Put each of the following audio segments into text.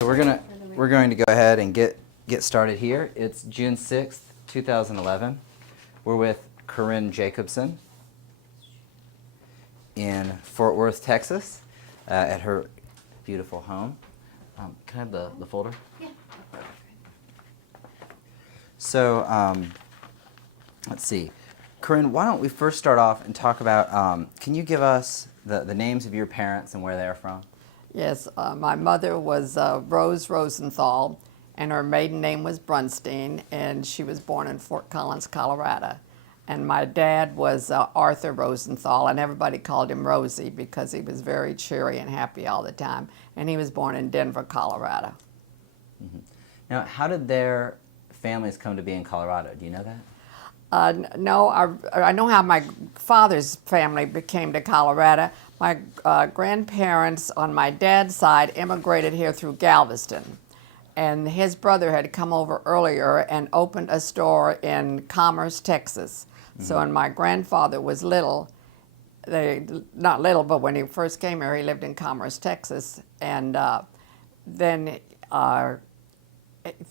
So we're going to go ahead and get started here. It's June 6th, 2011. We're with Corrine Jacobson in Fort Worth, Texas, at her beautiful home. Can I have the folder? Yeah. So let's see. Corrine, why don't we first start off and talk about, can you give us the names of your parents and where they're from? Yes, my mother was Rose Rosenthal, and her maiden name was Brunstein, and she was born in Fort Collins, Colorado. And my dad was Arthur Rosenthal, and everybody called him Rosie because he was very cheery and happy all the time. And he was born in Denver, Colorado. Mm-hmm. Now, how did their families come to be in Colorado? Do you know that? No, I know how my father's family came to Colorado. My grandparents on my dad's side immigrated here through Galveston. And his brother had come over earlier and opened a store in Commerce, Texas. Mm-hmm. So when my grandfather was little, not little, but when he first came here, he lived in Commerce, Texas. And then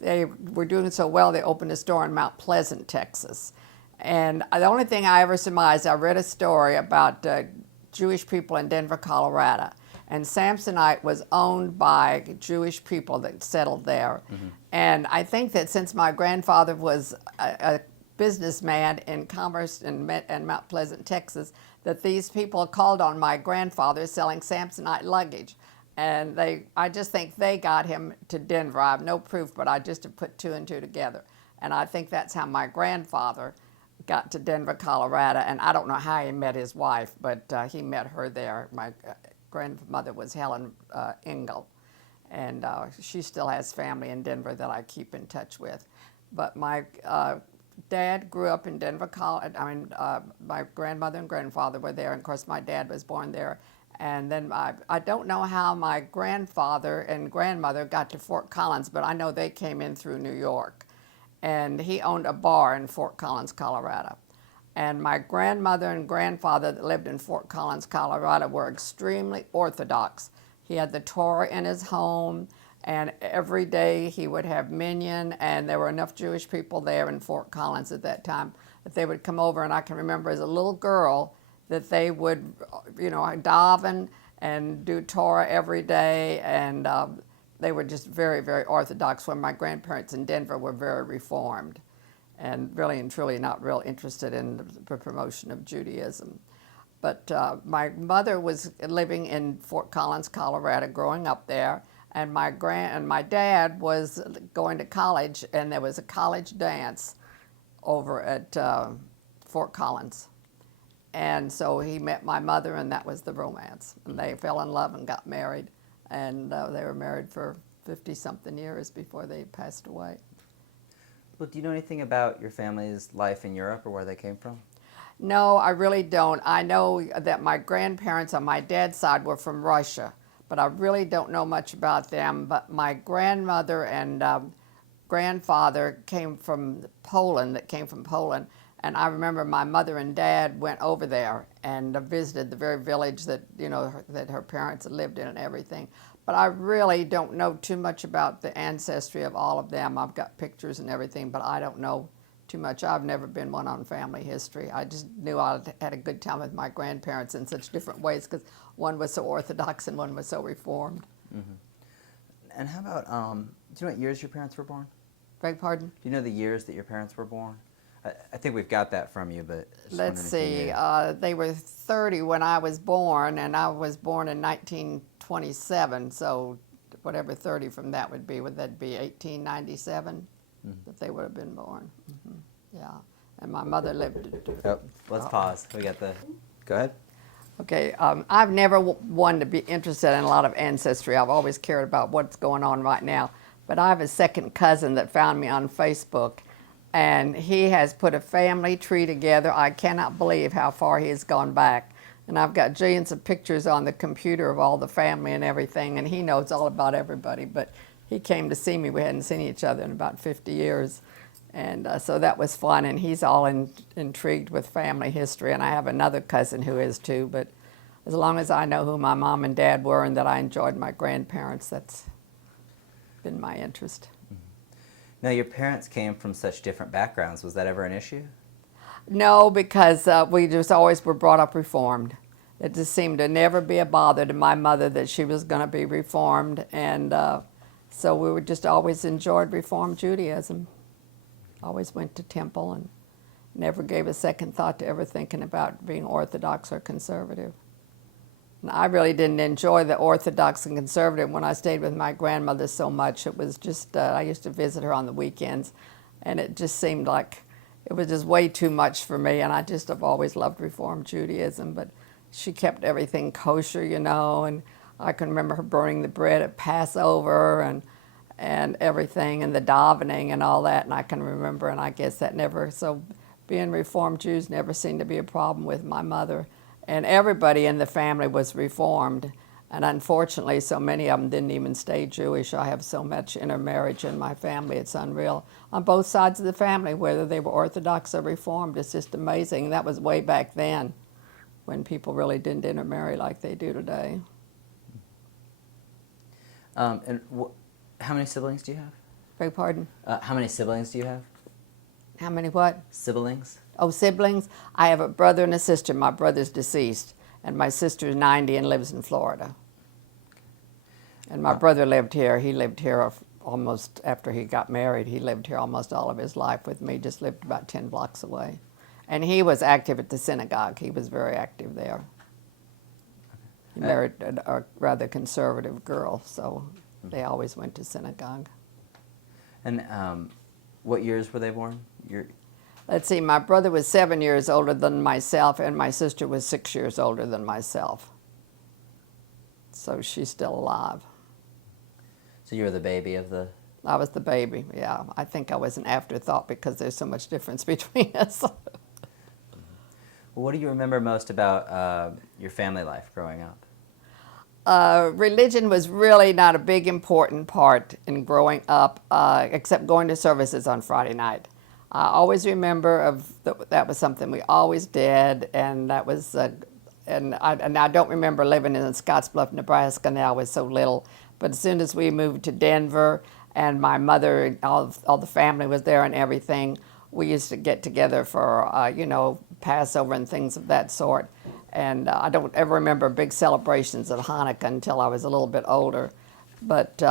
they were doing so well, they opened a store in Mount Pleasant, Texas. And the only thing I ever surmised, I read a story about Jewish people in Denver, Colorado. And Samsonite was owned by Jewish people that settled there. Mm-hmm. And I think that since my grandfather was a businessman in Commerce and Mount Pleasant, Texas, that these people called on my grandfather selling Samsonite luggage. And I just think they got him to Denver. I have no proof, but I just have put two and two together. And I think that's how my grandfather got to Denver, Colorado. And I don't know how he met his wife, but he met her there. My grandmother was Helen Engel, and she still has family in Denver that I keep in touch with. But my dad grew up in Denver, Colorado. My grandmother and grandfather were there, and of course my dad was born there. And then I don't know how my grandfather and grandmother got to Fort Collins, but I know they came in through New York. And he owned a bar in Fort Collins, Colorado. And my grandmother and grandfather that lived in Fort Collins, Colorado were extremely Orthodox. He had the Torah in his home, and every day he would have minyan, and there were enough Jewish people there in Fort Collins at that time that they would come over. And I can remember as a little girl that they would, daven and do Torah every day, and they were just very, very Orthodox, when my grandparents in Denver were very Reformed and really and truly not real interested in the promotion of Judaism. But my mother was living in Fort Collins, Colorado, growing up there, and my dad was going to college, and there was a college dance over at Fort Collins. And so he met my mother, and that was the romance. And they fell in love and got married. And they were married for 50-something years before they passed away. Well, do you know anything about your family's life in Europe or where they came from? No, I really don't. I know that my grandparents on my dad's side were from Russia, but I really don't know much about them. But my grandmother and grandfather came from Poland, and I remember my mother and dad went over there and visited the very village that, that her parents had lived in and everything. But I really don't know too much about the ancestry of all of them. I've got pictures and everything, but I don't know too much. I've never been one on family history. I just knew I had a good time with my grandparents in such different ways, because one was so Orthodox and one was so Reformed. Mm-hmm. And how about, do you know what years your parents were born? Beg pardon? Do you know the years that your parents were born? I think we've got that from you, but let's see. They were 30 when I was born, and I was born in 1927. So, whatever 30 from that would be, that be 1897? Mm-hmm. That they would have been born. Mm-hmm. Yeah, and my mother lived. Let's pause. We got Go ahead. Okay, I've never wanted to be interested in a lot of ancestry. I've always cared about what's going on right now. But I have a second cousin that found me on Facebook. And he has put a family tree together. I cannot believe how far he has gone back. And I've got zillions of pictures on the computer of all the family and everything, and he knows all about everybody. But he came to see me. We hadn't seen each other in about 50 years. And so that was fun, and he's all intrigued with family history. And I have another cousin who is too, but as long as I know who my mom and dad were and that I enjoyed my grandparents, that's been my interest. Now, your parents came from such different backgrounds. Was that ever an issue? No, because we just always were brought up Reformed. It just seemed to never be a bother to my mother that she was going to be Reformed, and so we were just always enjoyed Reformed Judaism. Always went to temple and never gave a second thought to ever thinking about being Orthodox or conservative. And I really didn't enjoy the Orthodox and conservative when I stayed with my grandmother so much. It was just, I used to visit her on the weekends, and it just seemed like it was just way too much for me, and I just have always loved Reformed Judaism, but she kept everything kosher, you know, and I can remember her burning the bread at Passover and everything, and the davening and all that, and I can remember, and I guess that never, so being Reformed Jews never seemed to be a problem with my mother. And everybody in the family was Reformed, and unfortunately so many of them didn't even stay Jewish. I have so much intermarriage in my family, it's unreal. On both sides of the family, whether they were Orthodox or Reformed, it's just amazing. That was way back then, when people really didn't intermarry like they do today. How many siblings do you have? Beg pardon? How many siblings do you have? How many what? Siblings? Oh, siblings? I have a brother and a sister. My brother's deceased, and my sister's 90 and lives in Florida. And my brother lived here. He lived here almost, after he got married, he lived here almost all of his life with me, just lived about 10 blocks away. And he was active at the synagogue. He was very active there. He married a rather conservative girl, so they always went to synagogue. And what years were they born? Let's see, my brother was 7 years older than myself, and my sister was 6 years older than myself. So she's still alive. So you were the baby of the... I was the baby, yeah. I think I was an afterthought because there's so much difference between us. Well, what do you remember most about your family life growing up? Religion was really not a big important part in growing up, except going to services on Friday night. I always remember that was something we always did, and that was, and I don't remember living in Scottsbluff, Nebraska. Now I was so little, but as soon as we moved to Denver, and my mother, all the family was there and everything, we used to get together for you know, Passover and things of that sort. And I don't ever remember big celebrations of Hanukkah until I was a little bit older, but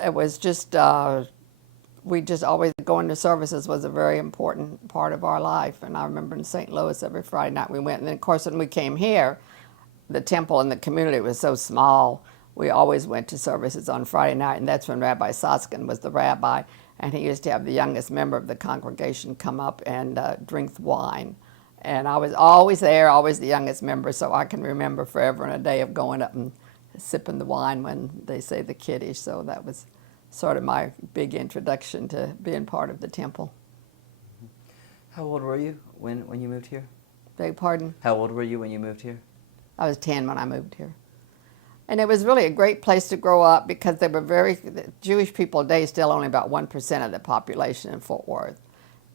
it was just. We just always, going to services was a very important part of our life. And I remember in St. Louis every Friday night we went. And then, of course, when we came here, the temple and the community was so small, we always went to services on Friday night. And that's when Rabbi Soskin was the rabbi. And he used to have the youngest member of the congregation come up and drink wine. And I was always there, always the youngest member, so I can remember forever and a day of going up and sipping the wine when they say the Kiddush. So that was sort of my big introduction to being part of the temple. How old were you when you moved here? Beg pardon? How old were you when you moved here? I was 10 when I moved here. And it was really a great place to grow up because they were the Jewish people today still only about 1% of the population in Fort Worth.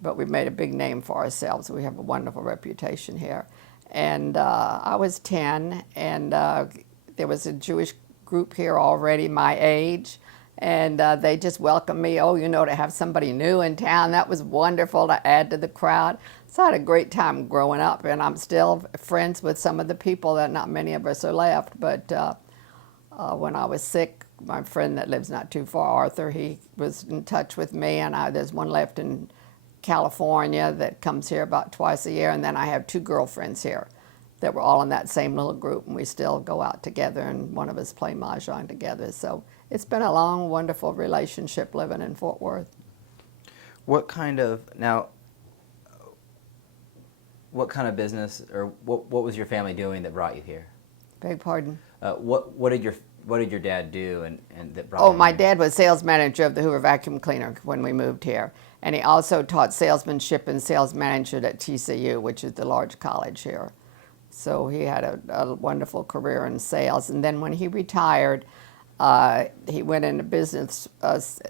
But we've made a big name for ourselves. We have a wonderful reputation here. And I was 10, and there was a Jewish group here already my age. And they just welcomed me, to have somebody new in town. That was wonderful to add to the crowd. So I had a great time growing up, and I'm still friends with some of the people that not many of us are left. But when I was sick, my friend that lives not too far, Arthur, he was in touch with me, and there's one left in California that comes here about twice a year, and then I have 2 girlfriends here that were all in that same little group, and we still go out together, and one of us play mahjong together. So it's been a long, wonderful relationship living in Fort Worth. What kind of business, or what was your family doing that brought you here? Beg pardon? What did your dad do and that brought Oh, him my here? dad was sales manager of the Hoover Vacuum Cleaner when we moved here. And he also taught salesmanship and sales management at TCU, which is the large college here. So he had a wonderful career in sales. And then when he retired, he went into business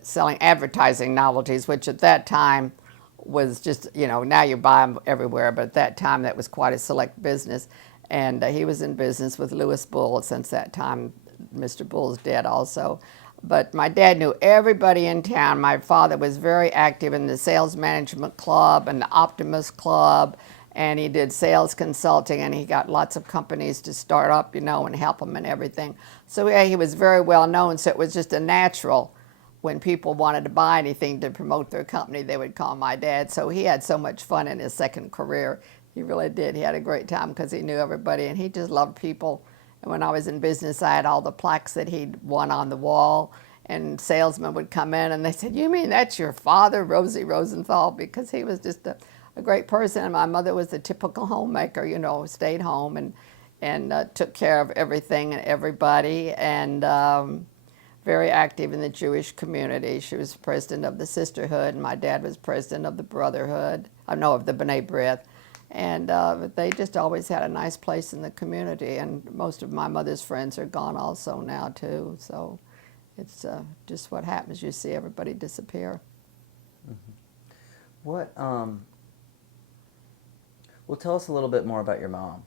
selling advertising novelties, which at that time was just, now you buy them everywhere, but at that time that was quite a select business. And he was in business with Louis Bull since that time, Mr. Bull's dead also. But my dad knew everybody in town. My father was very active in the sales management club and the Optimus Club, and he did sales consulting, and he got lots of companies to start up, you know, and help them and everything. So yeah, he was very well known, so it was just a natural. When people wanted to buy anything to promote their company, they would call my dad. So he had so much fun in his second career. He really did. He had a great time because he knew everybody, and he just loved people. And when I was in business, I had all the plaques that he'd won on the wall, and salesmen would come in and they said, "You mean that's your father, Rosie Rosenthal?" Because he was just a great person. And my mother was the typical homemaker, you know, stayed home and took care of everything and everybody, and very active in the Jewish community. She was president of the sisterhood, and my dad was president of the brotherhood. I know of the B'nai B'rith. And they just always had a nice place in the community, and most of my mother's friends are gone also now too. So it's just what happens. You see everybody disappear. Mm-hmm. What? Well, tell us a little bit more about your mom.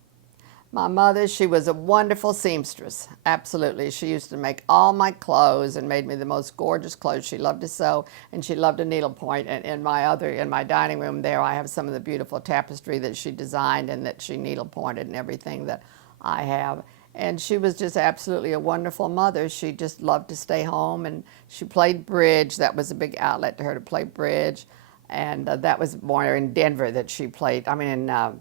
My mother, she was a wonderful seamstress, absolutely. She used to make all my clothes and made me the most gorgeous clothes. She loved to sew, and she loved a needlepoint. And in my dining room there, I have some of the beautiful tapestry that she designed and that she needlepointed and everything that I have. And she was just absolutely a wonderful mother. She just loved to stay home, and she played bridge. That was a big outlet to her to play bridge. And that was more in Denver that she played, I mean in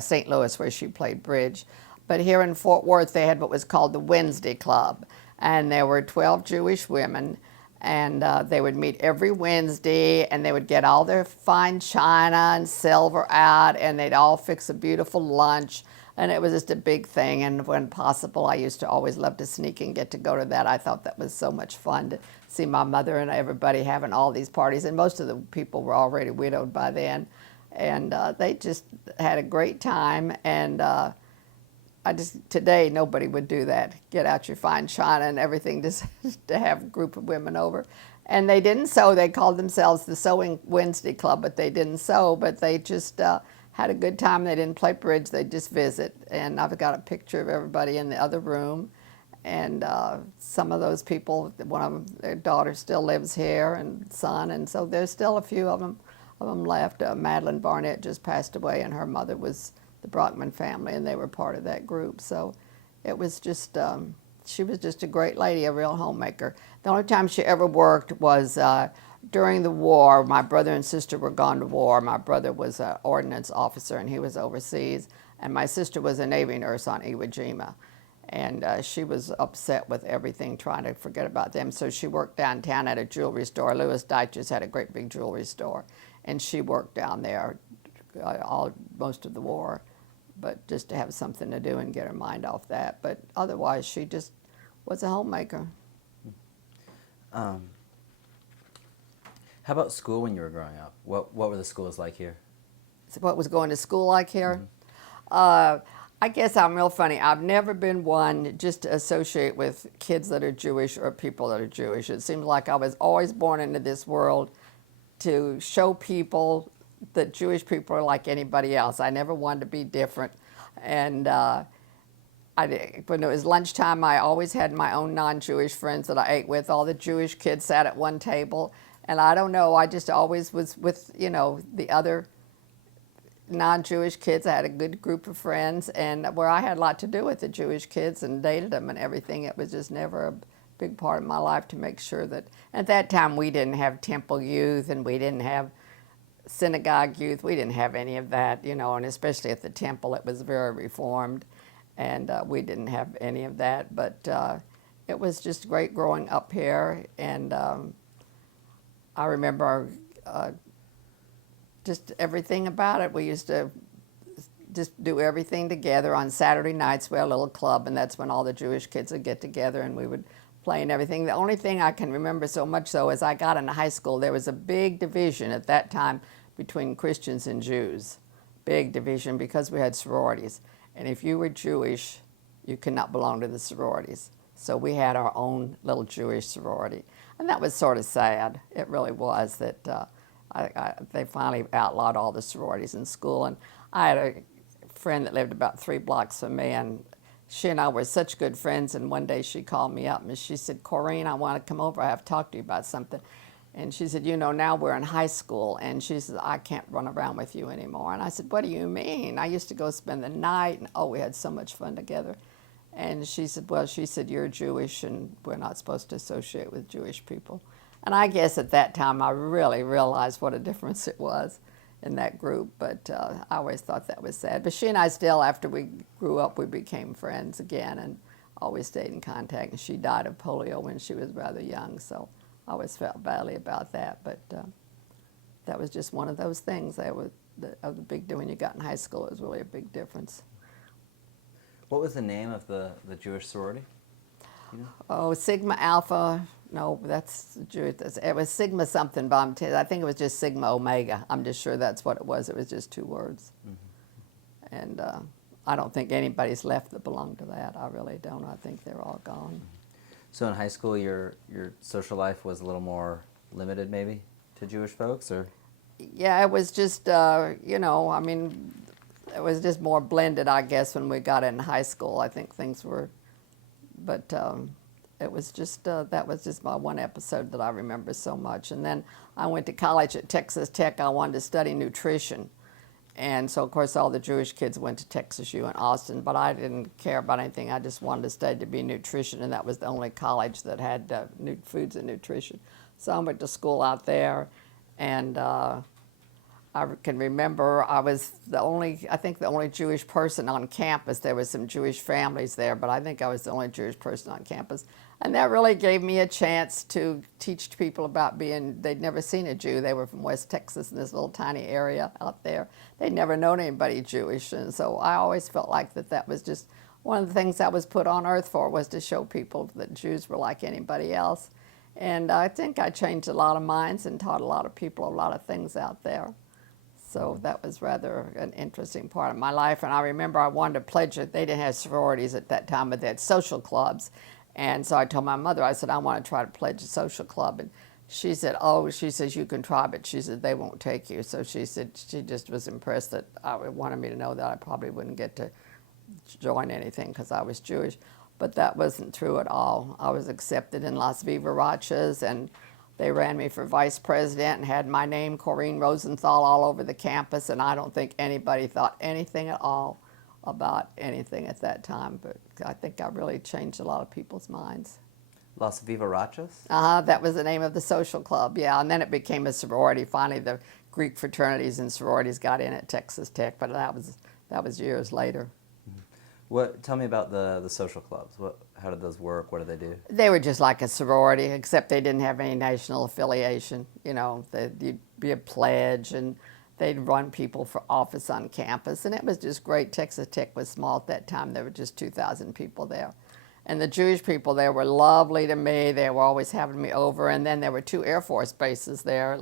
St. Louis, where she played bridge. But here in Fort Worth, they had what was called the Wednesday Club. And there were 12 Jewish women, and they would meet every Wednesday, and they would get all their fine china and silver out, and they'd all fix a beautiful lunch. And it was just a big thing, and when possible, I used to always love to sneak and get to go to that. I thought that was so much fun to see my mother and everybody having all these parties, and most of the people were already widowed by then. And they just had a great time, and today nobody would do that. Get out your fine china and everything just to have a group of women over. And they didn't sew. They called themselves the Sewing Wednesday Club, but they didn't sew, but they just had a good time. They didn't play bridge, they just visit. And I've got a picture of everybody in the other room. And some of those people, one of them, their daughter still lives here, and son, and so there's still a few of them left. Madeline Barnett just passed away, and her mother was the Brockman family, and they were part of that group. So it was just, she was just a great lady, a real homemaker. The only time she ever worked was during the war. My brother and sister were gone to war. My brother was an ordnance officer, and he was overseas, and my sister was a Navy nurse on Iwo Jima. And she was upset with everything, trying to forget about them. So she worked downtown at a jewelry store. Louis Deitch's had a great big jewelry store. And she worked down there most of the war, but just to have something to do and get her mind off that. But otherwise, she just was a homemaker. How about school when you were growing up? What were the schools like here? So what was going to school like here? I guess I'm real funny. I've never been one just to associate with kids that are Jewish or people that are Jewish. It seems like I was always born into this world to show people that Jewish people are like anybody else. I never wanted to be different. And when it was lunchtime, I always had my own non-Jewish friends that I ate with. All the Jewish kids sat at one table. And I don't know, I just always was with, you know, the other non-Jewish kids. I had a good group of friends, and where I had a lot to do with the Jewish kids and dated them and everything. It was just never a big part of my life to make sure that, at that time we didn't have temple youth, and we didn't have synagogue youth. We didn't have any of that, you know, and especially at the temple it was very reformed, and we didn't have any of that. But it was just great growing up here, and I remember just everything about it. We used to just do everything together. On Saturday nights we had a little club, and that's when all the Jewish kids would get together, and we would play and everything. The only thing I can remember so much so is I got into high school, there was a big division at that time between Christians and Jews. Big division, because we had sororities. And if you were Jewish, you could not belong to the sororities. So we had our own little Jewish sorority. And that was sort of sad. It really was, that they finally outlawed all the sororities in school. And I had a friend that lived about 3 blocks from me, and she and I were such good friends, and one day she called me up and she said, Corrine, I want to come over. I have to talk to you about something. And she said, you know, now we're in high school, and she said, I can't run around with you anymore. And I said, what do you mean? I used to go spend the night, and oh, we had so much fun together. And she said, well, she said, you're Jewish, and we're not supposed to associate with Jewish people. And I guess at that time I really realized what a difference it was in that group, but I always thought that was sad. But she and I still, after we grew up, we became friends again and always stayed in contact. And she died of polio when she was rather young, so I always felt badly about that. But that was just one of those things that was the big deal. When you got in high school, it was really a big difference. What was the name of the Jewish sorority? You know? Oh, Sigma Alpha. No, that's Jewish. It was Sigma something, but I think it was just Sigma Omega. I'm just sure that's what it was. It was just two words. Mm-hmm. And I don't think anybody's left that belonged to that. I really don't. I think they're all gone. So in high school, your social life was a little more limited, maybe, to Jewish folks, or? Yeah, it was just, you know, I mean, it was just more blended, I guess, when we got in high school. I think things were, but it was just, that was just my one episode that I remember so much. And then I went to college at Texas Tech. I wanted to study nutrition. And so, of course, all the Jewish kids went to Texas U in Austin, but I didn't care about anything. I just wanted to study to be nutrition, and that was the only college that had foods and nutrition. So I went to school out there, and I can remember I was I think the only Jewish person on campus. There were some Jewish families there, but I think I was the only Jewish person on campus. And that really gave me a chance to teach people about they'd never seen a Jew. They were from West Texas in this little tiny area out there. They'd never known anybody Jewish. And so I always felt like that was just one of the things I was put on earth for, was to show people that Jews were like anybody else. And I think I changed a lot of minds and taught a lot of people a lot of things out there. So that was rather an interesting part of my life. And I remember I wanted to pledge it. They didn't have sororities at that time, but they had social clubs. And so I told my mother, I said, I want to try to pledge a social club. And she said, oh, she says, you can try, but she said, they won't take you. So she said, she just was impressed that I wanted me to know that I probably wouldn't get to join anything because I was Jewish. But that wasn't true at all. I was accepted in Las Vivarachas, and they ran me for vice president and had my name, Corrine Rosenthal, all over the campus. And I don't think anybody thought anything at all about anything at that time, but I think I really changed a lot of people's minds. Las Vivarachas? That was the name of the social club, yeah, and then it became a sorority. Finally, the Greek fraternities and sororities got in at Texas Tech, but that was years later. Mm-hmm. Tell me about the social clubs. How did those work? What did they do? They were just like a sorority, except they didn't have any national affiliation. You know, you'd be a pledge, and they'd run people for office on campus, and it was just great. Texas Tech was small at that time. There were just 2,000 people there. And the Jewish people there were lovely to me. They were always having me over. And then there were 2 Air Force bases there,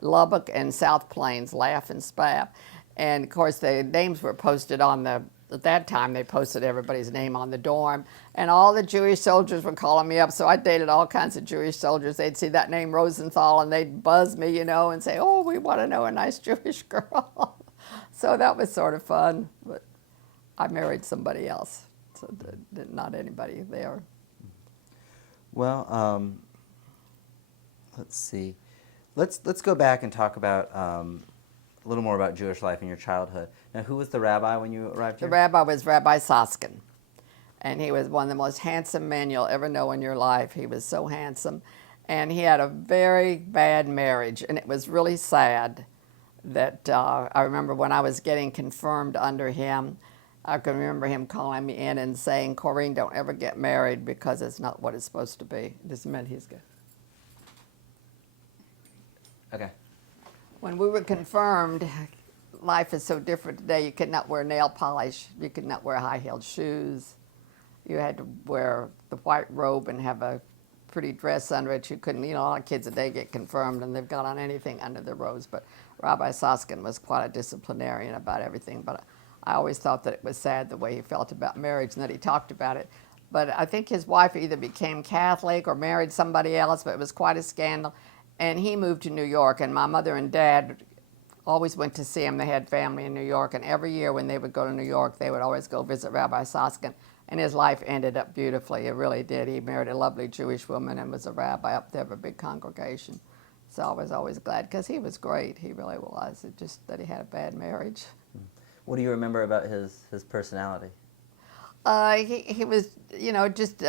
Lubbock and South Plains, Laugh and Spab. And, of course, the names were posted at that time, they posted everybody's name on the dorm. And all the Jewish soldiers were calling me up, so I dated all kinds of Jewish soldiers. They'd see that name Rosenthal, and they'd buzz me, you know, and say, oh, we want to know a nice Jewish girl. So that was sort of fun, but I married somebody else, so not anybody there. Well, let's see. Let's go back and talk about a little more about Jewish life in your childhood. Now, who was the rabbi when you arrived here? The rabbi was Rabbi Soskin, and he was one of the most handsome men you'll ever know in your life. He was so handsome, and he had a very bad marriage, and it was really sad that I remember when I was getting confirmed under him, I can remember him calling me in and saying, Corrine, don't ever get married because it's not what it's supposed to be. This meant he's good. Okay. When we were confirmed, life is so different today. You could not wear nail polish. You could not wear high-heeled shoes. You had to wear the white robe and have a pretty dress under it. You couldn't, you know, a lot of kids today get confirmed and they've got on anything under their robes. But Rabbi Soskin was quite a disciplinarian about everything. But I always thought that it was sad the way he felt about marriage and that he talked about it. But I think his wife either became Catholic or married somebody else, but it was quite a scandal. And he moved to New York, and my mother and dad always went to see him. They had family in New York, and every year when they would go to New York, they would always go visit Rabbi Soskin. And his life ended up beautifully. It really did. He married a lovely Jewish woman and was a rabbi up there of a big congregation. So I was always glad because he was great. He really was. It just that he had a bad marriage. What do you remember about his personality? He was, just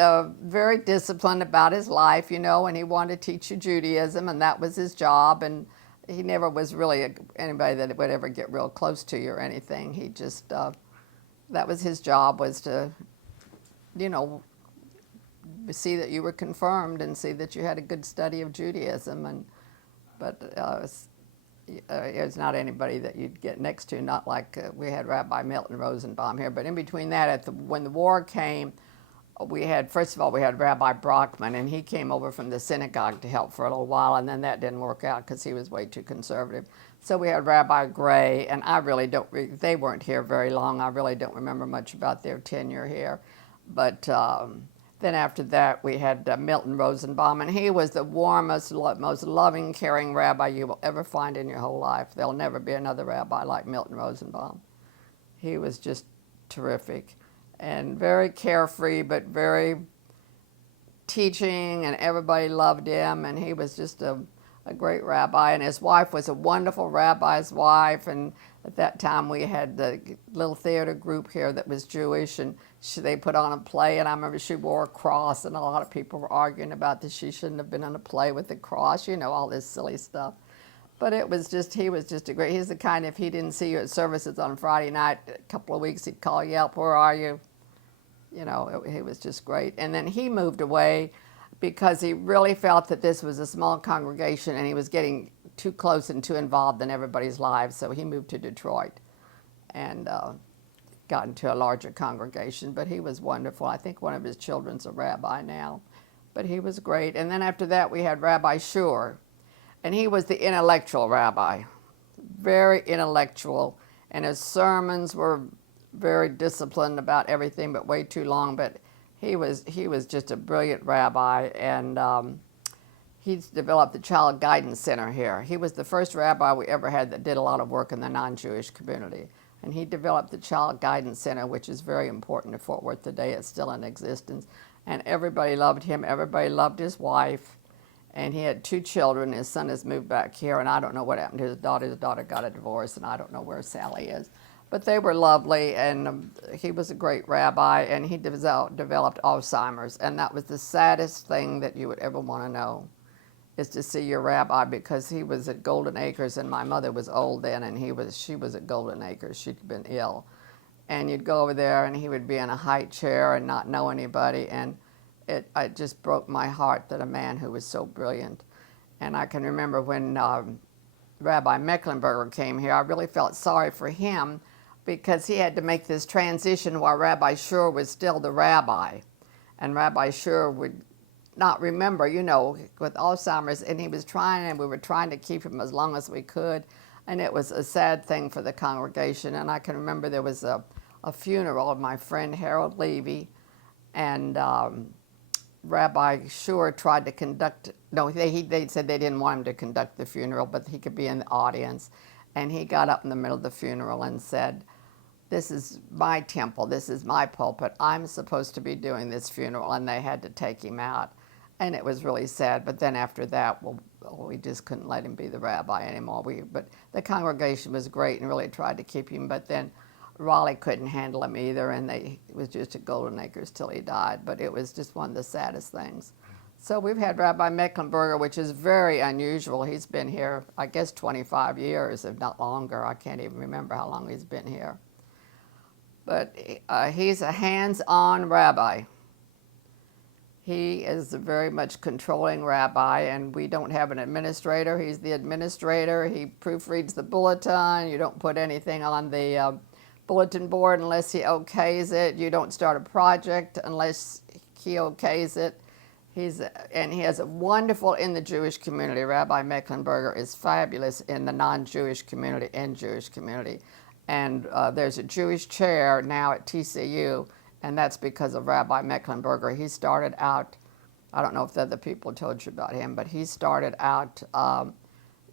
very disciplined about his life, and he wanted to teach you Judaism, and that was his job. And he never was really anybody that would ever get real close to you or anything. He just, that was his job, was to, see that you were confirmed and see that you had a good study of Judaism. But it was not anybody that you'd get next to, not like we had Rabbi Milton Rosenbaum here. But in between that, when the war came, first of all, we had Rabbi Brockman, and he came over from the synagogue to help for a little while, and then that didn't work out because he was way too conservative. So we had Rabbi Gray, and I really they weren't here very long. I really don't remember much about their tenure here. But then after that, we had Milton Rosenbaum, and he was the warmest, most loving, caring rabbi you will ever find in your whole life. There'll never be another rabbi like Milton Rosenbaum. He was just terrific and very carefree, but very teaching, and everybody loved him, and he was just a great rabbi. And his wife was a wonderful rabbi's wife, and at that time we had the little theater group here that was Jewish, and they put on a play, and I remember she wore a cross, and a lot of people were arguing about that she shouldn't have been on a play with a cross, all this silly stuff. But he was just he's the kind, if he didn't see you at services on Friday night, a couple of weeks he'd call you up, where are you? He was just great. And then he moved away because he really felt that this was a small congregation and he was getting too close and too involved in everybody's lives, so he moved to Detroit and got into a larger congregation. But he was wonderful. I think one of his children's a rabbi now, but he was great. And then after that we had Rabbi Shur, and he was the intellectual rabbi, very intellectual, and his sermons were very disciplined about everything, but way too long. But he was just a brilliant rabbi, and he's developed the Child Guidance Center here. He was the first rabbi we ever had that did a lot of work in the non-Jewish community. And he developed the Child Guidance Center, which is very important to Fort Worth today. It's still in existence. And everybody loved him. Everybody loved his wife. And he had 2 children. His son has moved back here, and I don't know what happened to his daughter. His daughter got a divorce, and I don't know where Sally is. But they were lovely, and he was a great rabbi, and he developed Alzheimer's. And that was the saddest thing that you would ever want to know, is to see your rabbi, because he was at Golden Acres, and my mother was old then, and she was at Golden Acres. She'd been ill. And you'd go over there, and he would be in a high chair and not know anybody, and it just broke my heart that a man who was so brilliant. And I can remember when Rabbi Mecklenburger came here, I really felt sorry for him, because he had to make this transition while Rabbi Shur was still the rabbi. And Rabbi Shur would not remember, with Alzheimer's, and he was trying, and we were trying to keep him as long as we could. And it was a sad thing for the congregation. And I can remember there was a funeral of my friend Harold Levy, and Rabbi Shur tried to conduct, they said they didn't want him to conduct the funeral, but he could be in the audience. And he got up in the middle of the funeral and said, "This is my temple, this is my pulpit, I'm supposed to be doing this funeral," and they had to take him out. And it was really sad, but then after that, we just couldn't let him be the rabbi anymore. But the congregation was great and really tried to keep him, but then Raleigh couldn't handle him either, and it was just at Golden Acres till he died. But it was just one of the saddest things. So we've had Rabbi Mecklenburger, which is very unusual. He's been here, I guess, 25 years, if not longer. I can't even remember how long he's been here. But he's a hands-on rabbi. He is a very much controlling rabbi, and we don't have an administrator. He's the administrator. He proofreads the bulletin. You don't put anything on the bulletin board unless he okays it. You don't start a project unless he okays it. And he has a wonderful in the Jewish community. Rabbi Mecklenburger is fabulous in the non-Jewish community and Jewish community. And there's a Jewish chair now at TCU, and that's because of Rabbi Mecklenburger. He started out, I don't know if the other people told you about him, but he started out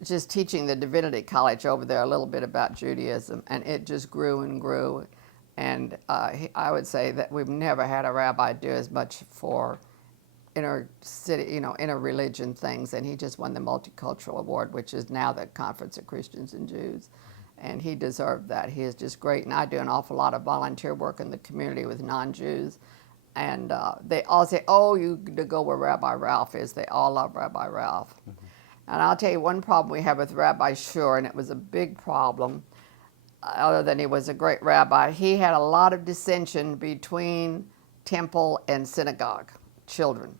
just teaching the Divinity College over there a little bit about Judaism, and it just grew and grew. And I would say that we've never had a rabbi do as much for inner city, interreligion things, and he just won the Multicultural Award, which is now the Conference of Christians and Jews, and he deserved that. He is just great, and I do an awful lot of volunteer work in the community with non-Jews, and they all say, "Oh, you to go where Rabbi Ralph is." They all love Rabbi Ralph. Mm-hmm. And I'll tell you one problem we have with Rabbi Shur, and it was a big problem. Other than he was a great rabbi, he had a lot of dissension between temple and synagogue children.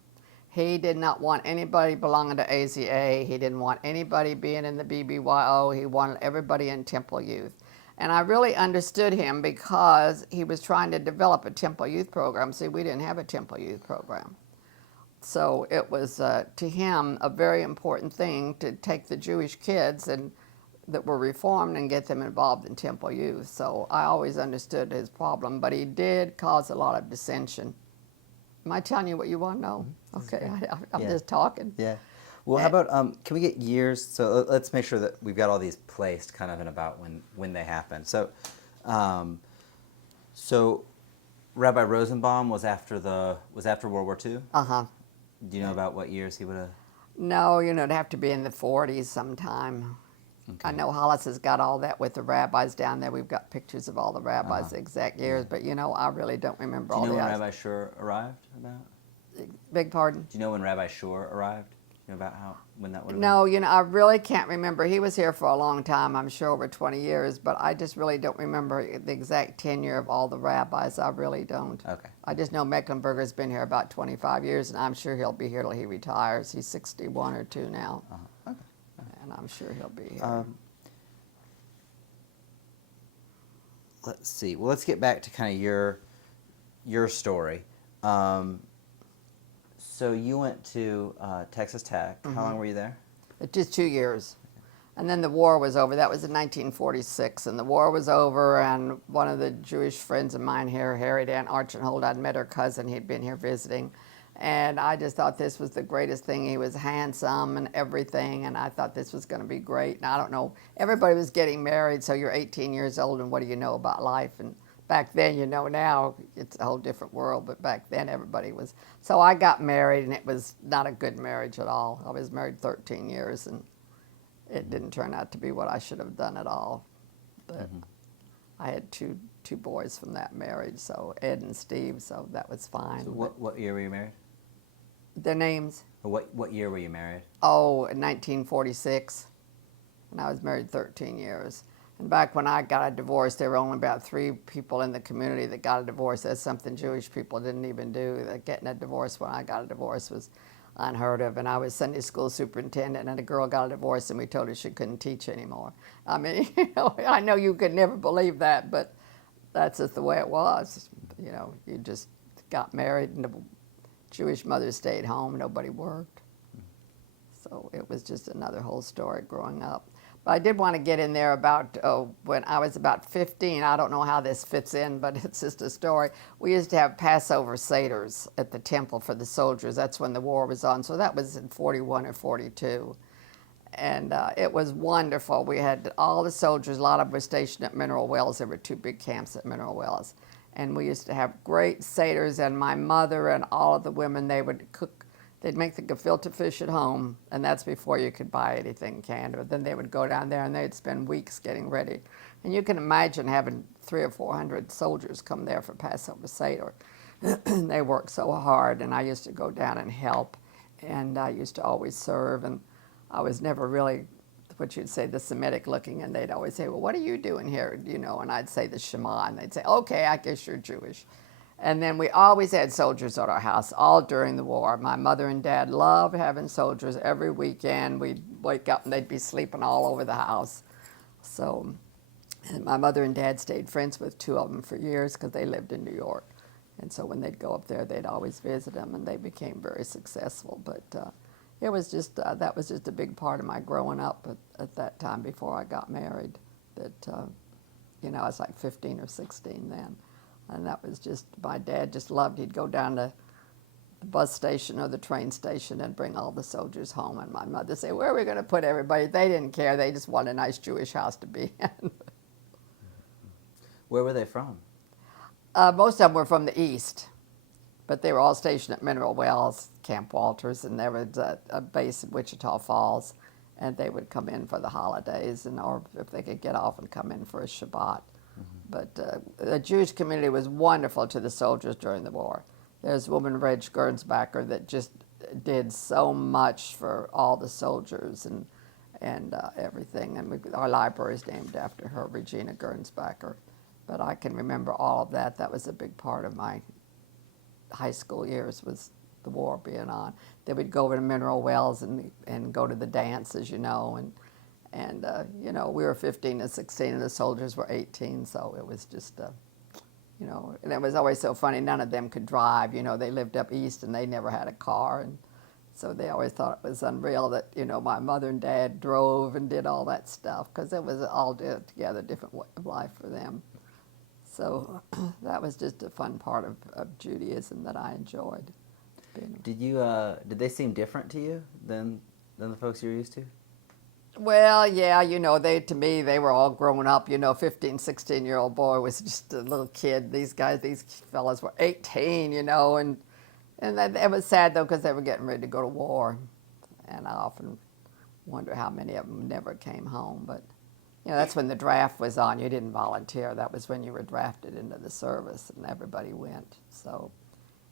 He did not want anybody belonging to AZA. He didn't want anybody being in the BBYO. He wanted everybody in temple youth. And I really understood him because he was trying to develop a temple youth program. See, we didn't have a temple youth program. So it was, to him, a very important thing to take the Jewish kids that were reformed and get them involved in temple youth. So I always understood his problem, but he did cause a lot of dissension. Am I telling you what you want to know? Okay, I'm just talking. Yeah. Well, how about, can we get years? So let's make sure that we've got all these placed kind of in about when they happened. So, so Rabbi Rosenbaum was after World War II? Uh-huh. Do you know about what years he would have? No, it'd have to be in the 40s sometime. Okay. I know Hollis has got all that with the rabbis down there. We've got pictures of all the rabbis, the exact years, but I really don't remember all the. Do you know when Rabbi Shur arrived? About? Beg pardon? Do you know when Rabbi Shur arrived? You know about when that would have No, I really can't remember. He was here for a long time, I'm sure over 20 years, but I just really don't remember the exact tenure of all the rabbis. I really don't. Okay. I just know Mecklenburger's been here about 25 years, and I'm sure he'll be here till he retires. He's 61 or 2 now. Okay. And I'm sure he'll be here. Let's see. Well, let's get back to kind of your story. So you went to Texas Tech. Mm-hmm. How long were you there? Just 2 years. And then the war was over. That was in 1946. And the war was over, and one of the Jewish friends of mine here, Harriet Ann Archenhold, I'd met her cousin. He'd been here visiting. And I just thought this was the greatest thing. He was handsome and everything, and I thought this was going to be great. And I don't know, everybody was getting married, so you're 18 years old, and what do you know about life? And back then, now it's a whole different world, but back then everybody was. So I got married, and it was not a good marriage at all. I was married 13 years, and it didn't turn out to be what I should have done at all. But I had two boys from that marriage, so Ed and Steve, so that was fine. So what year were you married? Their names? What year were you married? Oh, in 1946, and I was married 13 years. And back when I got a divorce, there were only about 3 people in the community that got a divorce. That's something Jewish people didn't even do. Getting a divorce when I got a divorce was unheard of. And I was Sunday school superintendent, and a girl got a divorce, and we told her she couldn't teach anymore. I mean, I know you could never believe that, but that's just the way it was. You just got married, and the Jewish mothers stayed home, nobody worked. So it was just another whole story growing up. But I did want to get in there about when I was about 15. I don't know how this fits in, but it's just a story. We used to have Passover Seders at the temple for the soldiers. That's when the war was on. So that was in 41 or 42. And it was wonderful. We had all the soldiers, a lot of them were stationed at Mineral Wells. There were 2 big camps at Mineral Wells. And we used to have great seders, and my mother and all of the women, they would cook. They'd make the gefilte fish at home, and that's before you could buy anything canned. But then they would go down there, and they'd spend weeks getting ready. And you can imagine having 300 or 400 soldiers come there for Passover Seder. They worked so hard, and I used to go down and help, and I used to always serve, and I was never really what you'd say the Semitic looking, and they'd always say, well, what are you doing here? And I'd say the Shema, and they'd say, okay, I guess you're Jewish. And then we always had soldiers at our house all during the war. My mother and dad loved having soldiers. Every weekend we'd wake up and they'd be sleeping all over the house. So, and my mother and dad stayed friends with 2 of them for years because they lived in New York. And so when they'd go up there, they'd always visit them, and they became very successful. But it was just, that was just a big part of my growing up at that time before I got married. That, I was like 15 or 16 then. And that was just, my dad just loved, he'd go down to the bus station or the train station and bring all the soldiers home. And my mother said, where are we going to put everybody? They didn't care. They just wanted a nice Jewish house to be in. Where were they from? Most of them were from the east, but they were all stationed at Mineral Wells, Camp Walters, and there was a base in Wichita Falls, and they would come in for the holidays, and or if they could get off and come in for a Shabbat. But the Jewish community was wonderful to the soldiers during the war. There's a woman, Reg Gernsbacher, that just did so much for all the soldiers and everything. And our library is named after her, Regina Gernsbacher. But I can remember all of that. That was a big part of my high school years, was the war being on. Then we'd go over to Mineral Wells and go to the dances, you know, and you know, we were 15 and 16 and the soldiers were 18, so it was just, you know, and it was always so funny. None of them could drive, you know, they lived up east and they never had a car, and so they always thought it was unreal that, you know, my mother and dad drove and did all that stuff, because it was all together different way of life for them. So that was just a fun part of Judaism that I enjoyed. Did they seem different to you than the folks you're used to? Well, yeah, you know, to me, they were all grown up. You know, 15, 16-year-old boy was just a little kid. These fellas were 18, you know, and it was sad, though, because they were getting ready to go to war. And I often wonder how many of them never came home. But, you know, that's when the draft was on. You didn't volunteer. That was when you were drafted into the service, and everybody went. So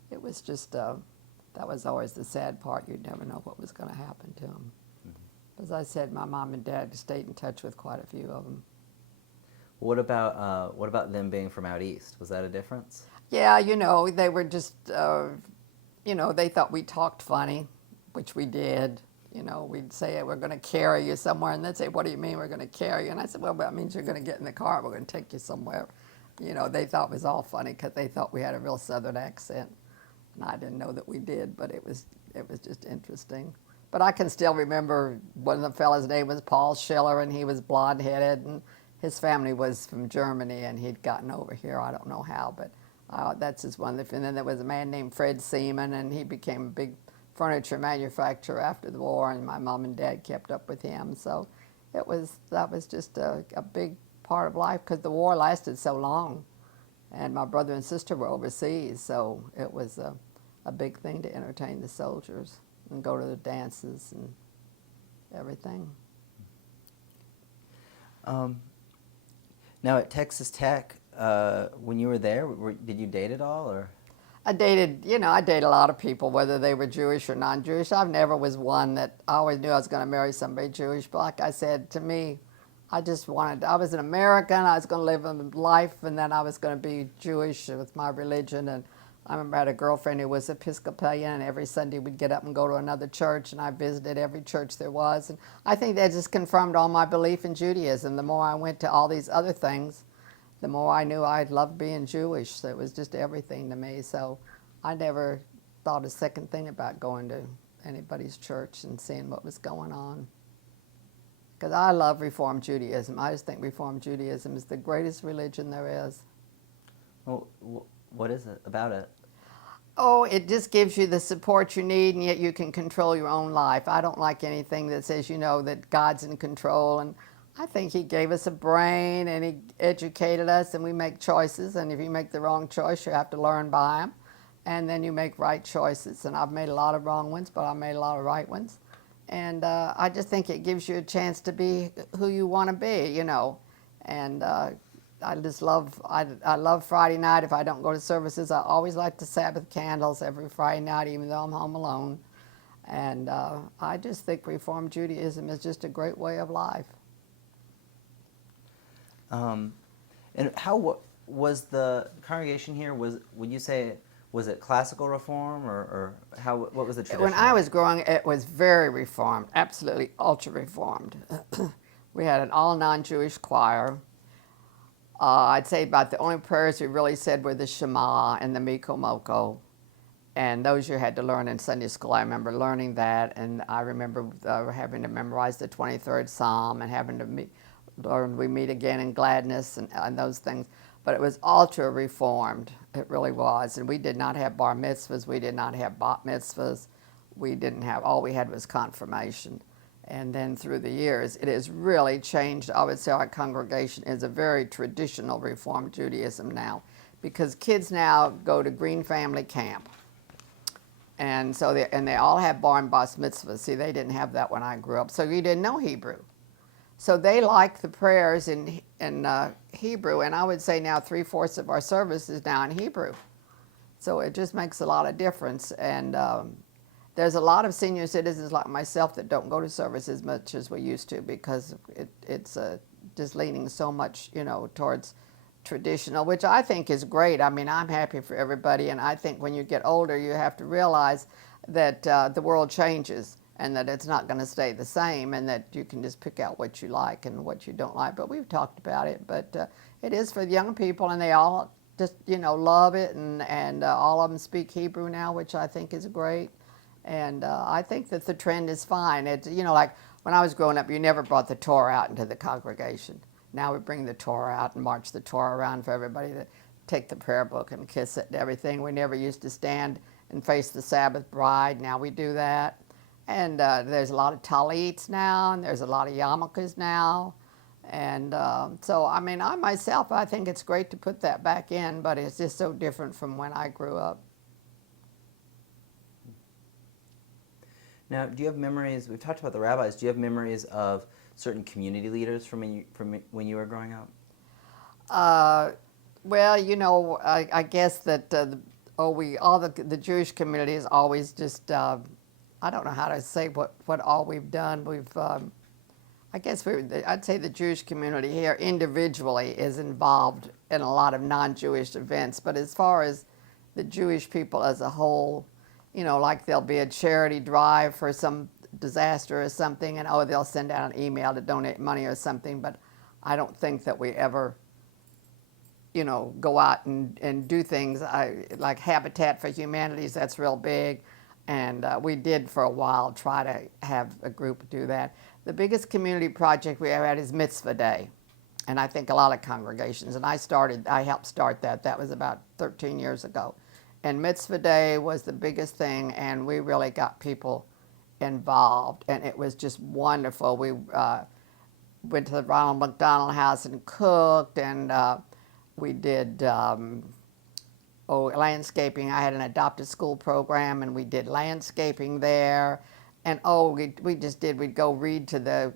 it was just, that was always the sad part. You'd never know what was going to happen to them. As I said, my mom and dad stayed in touch with quite a few of them. What about them being from out east? Was that a difference? Yeah, you know, they were just, you know, they thought we talked funny, which we did. You know, we'd say, we're going to carry you somewhere, and they'd say, what do you mean we're going to carry you? And I said, well, that means you're going to get in the car, we're going to take you somewhere. You know, they thought it was all funny because they thought we had a real Southern accent. And I didn't know that we did, but it was just interesting. But I can still remember one of the fellas' name was Paul Schiller, and he was blonde-headed, and his family was from Germany, and he'd gotten over here. I don't know how, but that's just one. And then there was a man named Fred Seaman, and he became a big furniture manufacturer after the war, and my mom and dad kept up with him. So that was just a big part of life, because the war lasted so long, and my brother and sister were overseas, so it was a big thing to entertain the soldiers and go to the dances and everything. Now at Texas Tech, when you were there, did you date at all, or? I dated a lot of people, whether they were Jewish or non-Jewish. I never was one that I always knew I was going to marry somebody Jewish. But like I said, to me, I was an American, I was going to live a life, and then I was going to be Jewish with my religion. And I remember I had a girlfriend who was Episcopalian, and every Sunday we'd get up and go to another church, and I visited every church there was. And I think that just confirmed all my belief in Judaism. The more I went to all these other things, the more I knew I loved being Jewish. So it was just everything to me. So I never thought a second thing about going to anybody's church and seeing what was going on. Because I love Reform Judaism. I just think Reform Judaism is the greatest religion there is. Well, what is it about it? Oh, it just gives you the support you need, and yet you can control your own life. I don't like anything that says, you know, that God's in control. And I think he gave us a brain, and he educated us, and we make choices. And if you make the wrong choice, you have to learn by them. And then you make right choices. And I've made a lot of wrong ones, but I made a lot of right ones. And I just think it gives you a chance to be who you want to be, you know. And I love Friday night. If I don't go to services, I always light the Sabbath candles every Friday night, even though I'm home alone. And I just think Reform Judaism is just a great way of life. And how was the congregation here? Would you say, was it classical reform, or what was the tradition? When I was growing, it was very reformed, absolutely ultra reformed. We had an all non-Jewish choir. I'd say about the only prayers we really said were the Shema and the Miko Moko. And those you had to learn in Sunday school. I remember learning that, and I remember having to memorize the 23rd Psalm and having to learn We Meet Again in Gladness and those things. But it was ultra reformed. It really was. And we did not have bar mitzvahs. We did not have bat mitzvahs. All we had was confirmation. And then through the years, it has really changed. I would say our congregation is a very traditional Reformed Judaism now. because kids now go to Green Family Camp. And so they all have bar and bas mitzvahs. See, they didn't have that when I grew up. So you didn't know Hebrew. So they like the prayers in Hebrew. And I would say now 3/4 of our service is now in Hebrew. So it just makes a lot of difference. And there's a lot of senior citizens like myself that don't go to service as much as we used to because it's just leaning so much, towards traditional, which I think is great. I mean, I'm happy for everybody, and I think when you get older, you have to realize that the world changes and that it's not going to stay the same, and that you can just pick out what you like and what you don't like. But we've talked about it, but it is for young people, and they all just, love it, and all of them speak Hebrew now, which I think is great. And I think that the trend is fine. It's, like when I was growing up, you never brought the Torah out into the congregation. Now we bring the Torah out and march the Torah around for everybody to take the prayer book and kiss it and everything. We never used to stand and face the Sabbath bride. Now we do that. And there's a lot of talits now, and there's a lot of yarmulkes now. And so, I mean, I myself, I think it's great to put that back in, but it's just so different from when I grew up. Now, do you have memories, we've talked about the rabbis, do you have memories of certain community leaders from when you were growing up? Well, I guess that the Jewish community is always just, I don't know how to say what all we've done. I'd say the Jewish community here individually is involved in a lot of non-Jewish events, but as far as the Jewish people as a whole, like there'll be a charity drive for some disaster or something, and they'll send out an email to donate money or something, but I don't think that we ever, go out and do things like Habitat for Humanities. That's real big, and we did for a while try to have a group do that. The biggest community project we ever had is Mitzvah Day, and I think a lot of congregations, and I helped start that. That was about 13 years ago, and Mitzvah Day was the biggest thing, and we really got people involved, and it was just wonderful. We went to the Ronald McDonald House and cooked, and we did landscaping. I had an adopted school program, and we did landscaping there, and we'd go read to the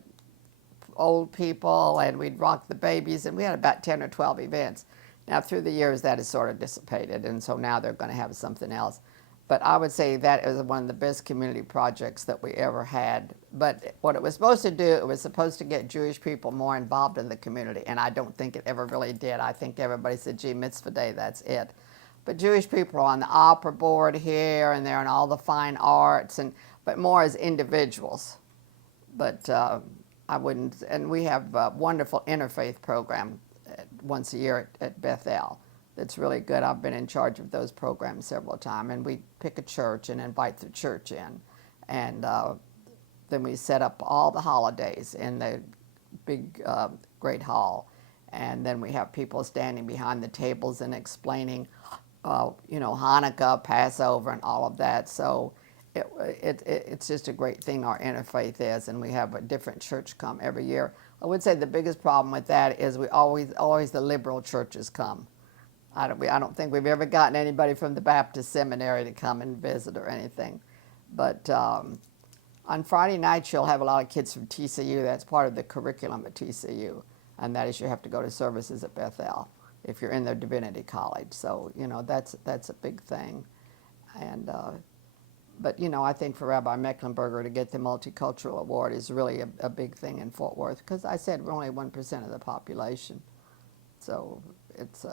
old people, and we'd rock the babies, and we had about 10 or 12 events. Now, through the years, that has sort of dissipated, and so now they're going to have something else. But I would say that is one of the best community projects that we ever had. But what it was supposed to do, it was supposed to get Jewish people more involved in the community, and I don't think it ever really did. I think everybody said, gee, Mitzvah Day, that's it. But Jewish people are on the opera board here, and they're in all the fine arts, but more as individuals. But I wouldn't, and we have a wonderful interfaith program once a year at Bethel. That's really good. I've been in charge of those programs several times, and we pick a church and invite the church in, and then we set up all the holidays in the big great hall, and then we have people standing behind the tables and explaining, Hanukkah, Passover, and all of that. So it's just a great thing our interfaith is, and we have a different church come every year. I would say the biggest problem with that is we always the liberal churches come. I don't think we've ever gotten anybody from the Baptist seminary to come and visit or anything. But on Friday nights, you'll have a lot of kids from TCU. That's part of the curriculum at TCU, and that is you have to go to services at Bethel if you're in the Divinity College. So, that's a big thing. And but, I think for Rabbi Mecklenburger to get the Multicultural Award is really a big thing in Fort Worth, because I said we're only 1% of the population. So it's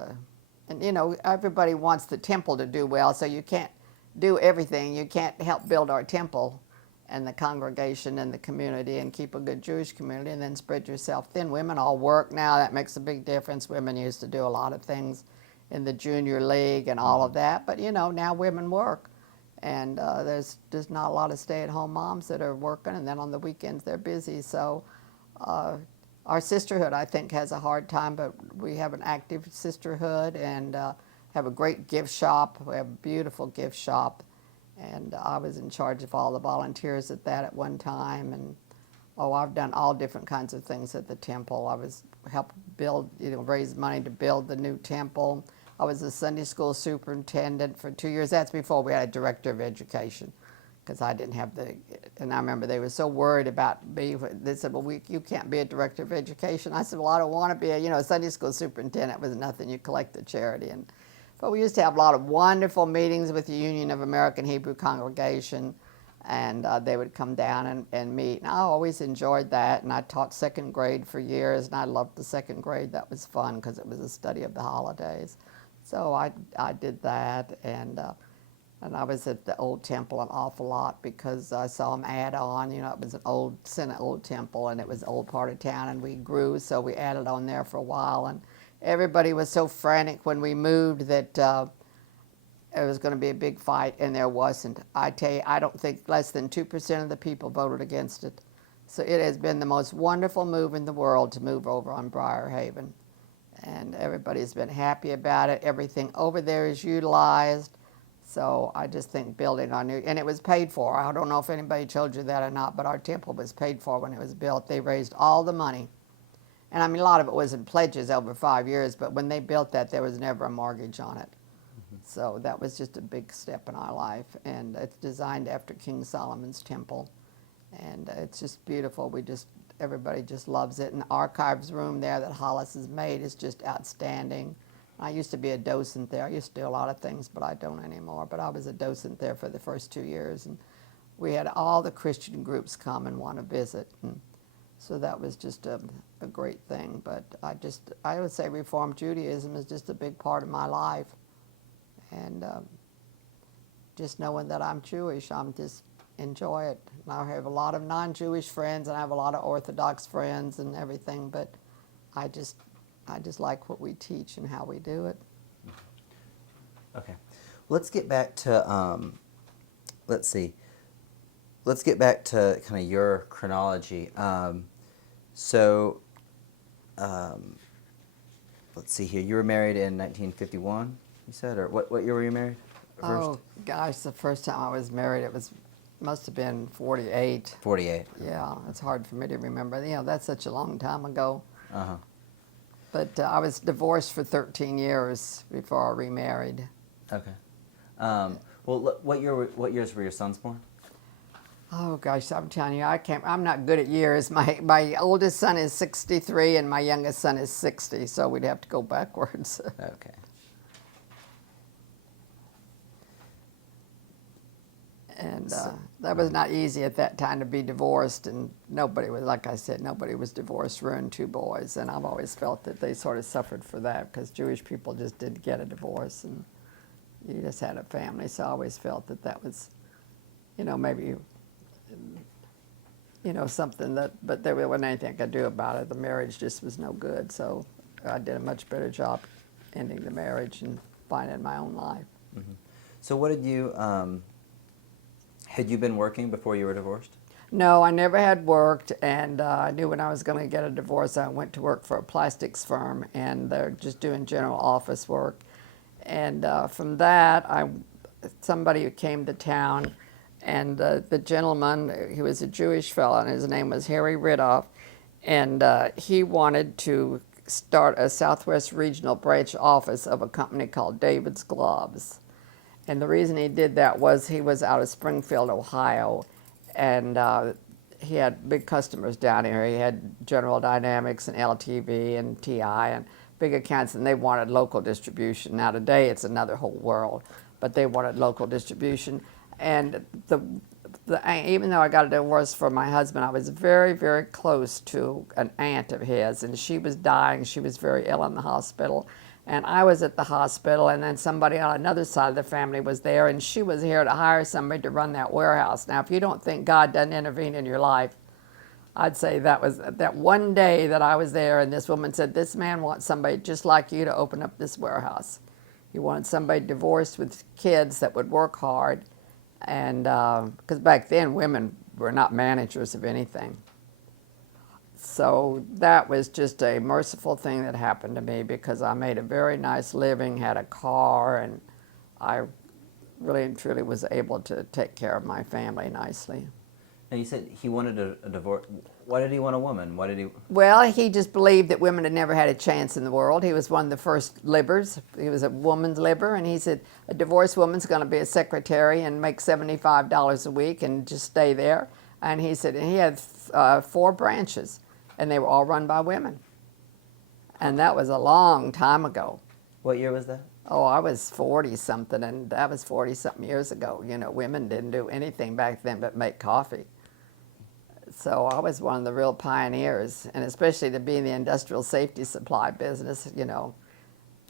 and everybody wants the temple to do well, so you can't do everything. You can't help build our temple and the congregation and the community and keep a good Jewish community and then spread yourself thin. Women all work now. That makes a big difference. Women used to do a lot of things in the junior league and all of that, but now women work, and there's just not a lot of stay-at-home moms that are working, and then on the weekends they're busy. So our sisterhood, I think, has a hard time, but we have an active sisterhood and have a great gift shop. We have a beautiful gift shop, and I was in charge of all the volunteers at that at one time. And I've done all different kinds of things at the temple. I was helped build, raise money to build the new temple. I was a Sunday school superintendent for 2 years. That's before we had a director of education, because I didn't have the, and I remember they were so worried about me. They said, well, you can't be a director of education. I said, well, I don't want to be a Sunday school superintendent was nothing. You collect the charity. But we used to have a lot of wonderful meetings with the Union of American Hebrew Congregation, and they would come down and meet. And I always enjoyed that, and I taught second grade for years, and I loved the second grade. That was fun because it was a study of the holidays. So I did that, and I was at the old temple an awful lot because I saw them add on. It was an old temple, and it was an old part of town, and we grew, so we added on there for a while. And everybody was so frantic when we moved that it was going to be a big fight, and there wasn't. I tell you, I don't think less than 2% of the people voted against it. So it has been the most wonderful move in the world to move over on Briarhaven. And everybody's been happy about it. Everything over there is utilized. So I just think building our new, and it was paid for. I don't know if anybody told you that or not, but our temple was paid for when it was built. They raised all the money. And I mean, a lot of it was in pledges over 5 years, but when they built that, there was never a mortgage on it. So that was just a big step in our life. And it's designed after King Solomon's temple. And it's just beautiful. Everybody just loves it. And the archives room there that Hollis has made is just outstanding. I used to be a docent there. I used to do a lot of things, but I don't anymore. But I was a docent there for the first 2 years. And we had all the Christian groups come and want to visit. And so that was just a great thing. But I would say Reform Judaism is just a big part of my life. And just knowing that I'm Jewish, I'm just enjoy it. And I have a lot of non-Jewish friends, and I have a lot of Orthodox friends and everything, but I just like what we teach and how we do it. Okay. Let's get back to, let's get back to kind of your chronology. Let's see here. You were married in 1951, you said? Or what year were you married first? Oh, gosh, the first time I was married, must have been 48. 48. Yeah, it's hard for me to remember. That's such a long time ago. Uh-huh. But I was divorced for 13 years before I remarried. Okay. Well, what years were your sons born? Oh gosh, I'm telling you, I'm not good at years. My oldest son is 63 and my youngest son is 60, so we'd have to go backwards. Okay. And that was not easy at that time to be divorced, and nobody was, like I said, nobody was divorced, ruined two boys, and I've always felt that they sort of suffered for that because Jewish people just didn't get a divorce, and you just had a family, so I always felt that was, maybe, something but there wasn't anything I could do about it. The marriage just was no good, so I did a much better job ending the marriage and finding my own life. Mm-hmm. So what did you... Had you been working before you were divorced? No, I never had worked, and I knew when I was going to get a divorce, I went to work for a plastics firm, and they're just doing general office work. And from that, somebody came to town, and the gentleman, he was a Jewish fellow, and his name was Harry Ridoff, and he wanted to start a Southwest Regional branch office of a company called David's Gloves. And the reason he did that was he was out of Springfield, Ohio, and he had big customers down here. He had General Dynamics and LTV and TI and big accounts, and they wanted local distribution. Now today it's another whole world, but they wanted local distribution. And even though I got a divorce from my husband, I was very, very close to an aunt of his, and she was dying. She was very ill in the hospital. And I was at the hospital, and then somebody on another side of the family was there, and she was here to hire somebody to run that warehouse. Now, if you don't think God doesn't intervene in your life, I'd say that was that one day that I was there, and this woman said, this man wants somebody just like you to open up this warehouse. He wanted somebody divorced with kids that would work hard, and because back then women were not managers of anything. So that was just a merciful thing that happened to me because I made a very nice living, had a car, and I really and truly was able to take care of my family nicely. Now you said he wanted a divorce. Why did he want a woman? Why did he? Well, he just believed that women had never had a chance in the world. He was one of the first libbers. He was a woman's libber, and he said a divorced woman's going to be a secretary and make $75 a week and just stay there. And he said, and he had 4 branches, and they were all run by women. And that was a long time ago. What year was that? Oh, I was 40-something, and that was 40-something years ago. You know, women didn't do anything back then but make coffee. So I was one of the real pioneers, and especially to be in the industrial safety supply business, you know.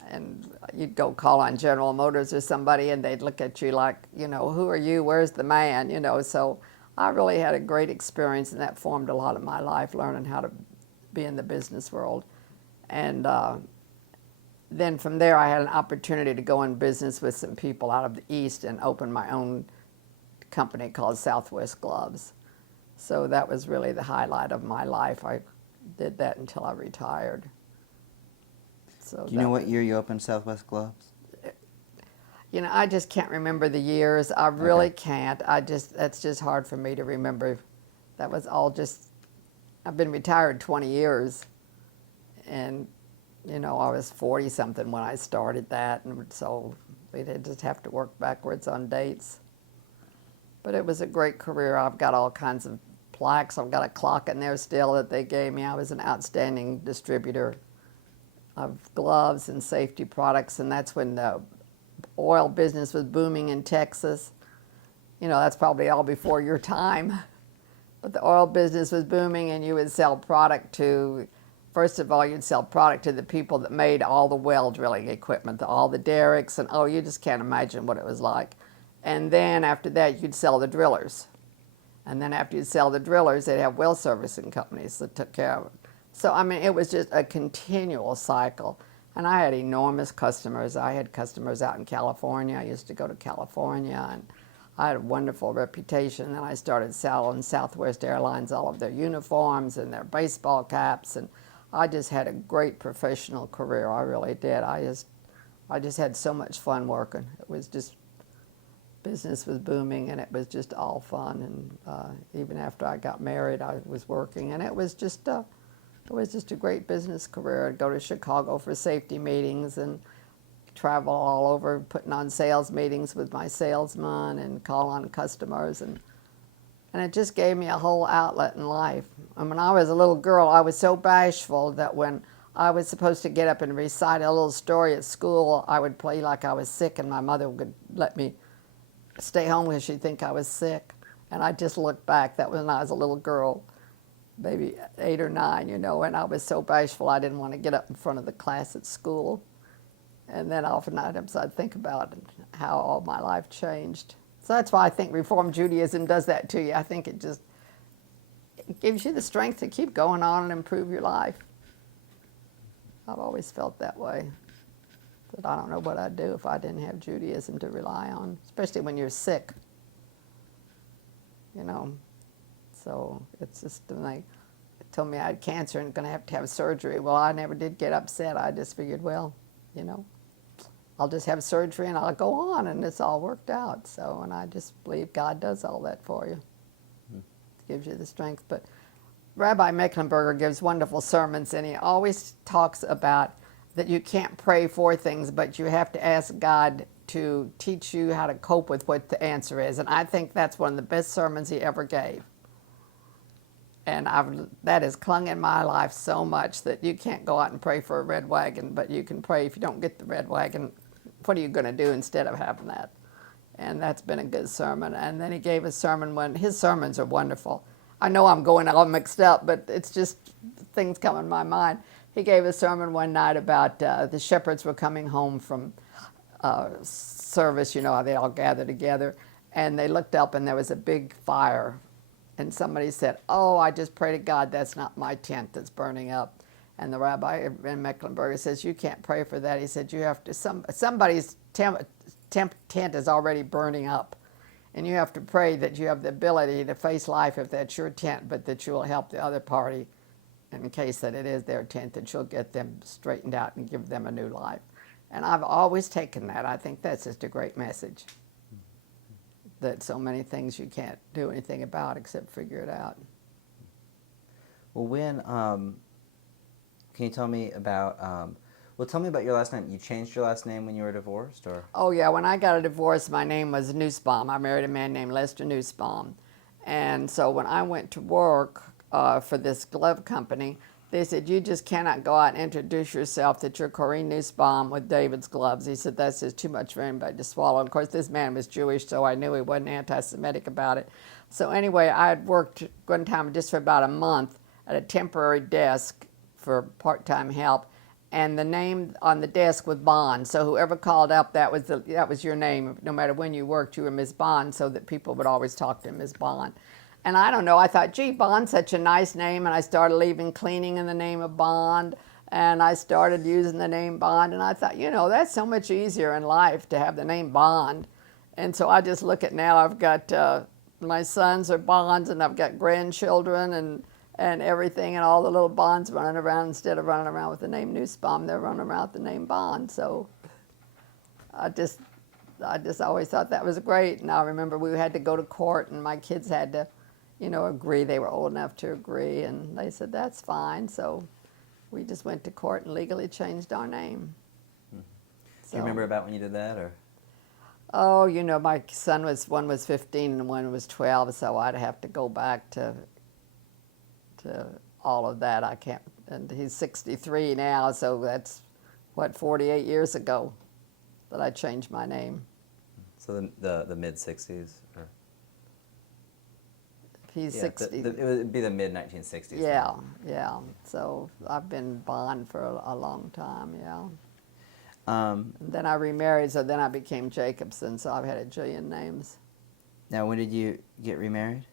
And you'd go call on General Motors or somebody, and they'd look at you like, you know, who are you? Where's the man? You know, so I really had a great experience, and that formed a lot of my life, learning how to be in the business world. And then from there, I had an opportunity to go in business with some people out of the East and open my own company called Southwest Gloves. So that was really the highlight of my life. I did that until I retired. So Do you know what year you opened Southwest Gloves? You know, I just can't remember the years. I really can't. That's just hard for me to remember. That was all just, I've been retired 20 years. And, you know, I was 40-something when I started that. And so we did just have to work backwards on dates. But it was a great career. I've got all kinds of plaques. I've got a clock in there still that they gave me. I was an outstanding distributor of gloves and safety products, and that's when the oil business was booming in Texas. You know, that's probably all before your time. But the oil business was booming, and you would sell product to, first of all, you'd sell product to the people that made all the well drilling equipment, all the derricks, and oh, you just can't imagine what it was like. And then after that, you'd sell the drillers. And then after you'd sell the drillers, they'd have well servicing companies that took care of it. So, I mean, it was just a continual cycle. And I had enormous customers. I had customers out in California. I used to go to California, and I had a wonderful reputation. And then I started selling Southwest Airlines all of their uniforms and their baseball caps. And I just had a great professional career. I really did. I just had so much fun working. It was just, business was booming, and it was just all fun. And even after I got married, I was working, and it was just a great business career. I'd go to Chicago for safety meetings and travel all over, putting on sales meetings with my salesman and call on customers, and it just gave me a whole outlet in life. And when I was a little girl, I was so bashful that when I was supposed to get up and recite a little story at school, I would play like I was sick, and my mother would let me stay home because she'd think I was sick. And I just looked back, that was when I was a little girl, maybe 8 or 9, you know, and I was so bashful I didn't want to get up in front of the class at school. And then oftentimes I'd think about how all my life changed. So that's why I think Reform Judaism does that to you. I think it gives you the strength to keep going on and improve your life. I've always felt that way. That I don't know what I'd do if I didn't have Judaism to rely on, especially when you're sick, you know. So it's just, when they told me I had cancer and going to have surgery, well, I never did get upset. I just figured, well, you know, I'll just have surgery and I'll go on, and it's all worked out. So, and I just believe God does all that for you. Gives you the strength. But Rabbi Mecklenburger gives wonderful sermons, and he always talks about that you can't pray for things, but you have to ask God to teach you how to cope with what the answer is. And I think that's one of the best sermons he ever gave. And that has clung in my life so much that you can't go out and pray for a red wagon, but you can pray if you don't get the red wagon, what are you going to do instead of having that? And that's been a good sermon. And then he gave a sermon when his sermons are wonderful. I know I'm going all mixed up, but it's just things come in my mind. He gave a sermon one night about the shepherds were coming home from service, you know, they all gathered together, and they looked up and there was a big fire. And somebody said, oh, I just pray to God that's not my tent that's burning up. And the rabbi in Mecklenburg says, you can't pray for that. He said, you have to, somebody's tent is already burning up. And you have to pray that you have the ability to face life if that's your tent, but that you will help the other party in case that it is their tent, that you'll get them straightened out and give them a new life. And I've always taken that. I think that's just a great message. that so many things you can't do anything about except figure it out. Well, can you tell me about, tell me about your last name. You changed your last name when you were divorced, or? Oh yeah, when I got a divorce, my name was Nussbaum. I married a man named Lester Nussbaum. And so when I went to work for this glove company, they said, you just cannot go out and introduce yourself that you're Corrine Nussbaum with David's gloves. He said, that's just too much for anybody to swallow. And of course, this man was Jewish, so I knew he wasn't anti-Semitic about it. So anyway, I had worked one time just for about a month at a temporary desk for part-time help, and the name on the desk was Bond. So whoever called up, that was your name. No matter when you worked, you were Miss Bond, so that people would always talk to him as Bond. And I don't know, I thought, gee, Bond's such a nice name, and I started leaving cleaning in the name of Bond, and I started using the name Bond, and I thought, you know, that's so much easier in life to have the name Bond. And so I just look at now, I've got, my sons are Bonds, and I've got grandchildren, and everything, and all the little Bonds running around. Instead of running around with the name Nussbaum, they're running around with the name Bond. So I just always thought that was great. And I remember we had to go to court, and my kids had to, you know, agree. They were old enough to agree, and they said, that's fine. So we just went to court and legally changed our name. Do you remember about when you did that, or? Oh, you know, my son one was 15 and one was 12, so I'd have to go back to all of that. I can't, and he's 63 now, so that's, what, 48 years ago that I changed my name. So the mid-60s? Or? He's Yeah, 60. it would be the mid-1960s. Yeah, yeah. So I've been Bond for a long time, yeah. And then I remarried, so then I became Jacobson, so I've had a jillion names. Now, when did you get remarried?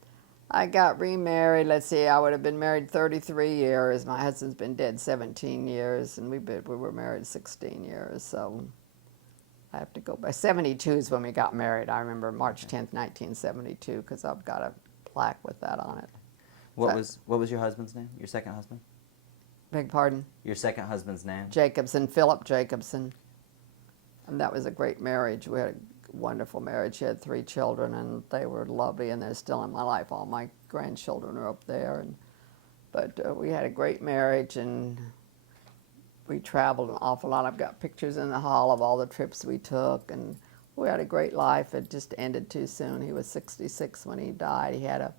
I got remarried, let's see, I would have been married 33 years. My husband's been dead 17 years, and we were married 16 years, so I have to go by. 72 is when we got married. I remember March 10th, 1972, because I've got a plaque with that on it. What was your husband's name? Your second husband? Beg pardon? Your second husband's name? Jacobson, Philip Jacobson. And that was a great marriage. We had a wonderful marriage. She had 3 children, and they were lovely, and they're still in my life. All my grandchildren are up there. But we had a great marriage, and we traveled an awful lot. I've got pictures in the hall of all the trips we took, and we had a great life. It just ended too soon. He was 66 when he died. He had a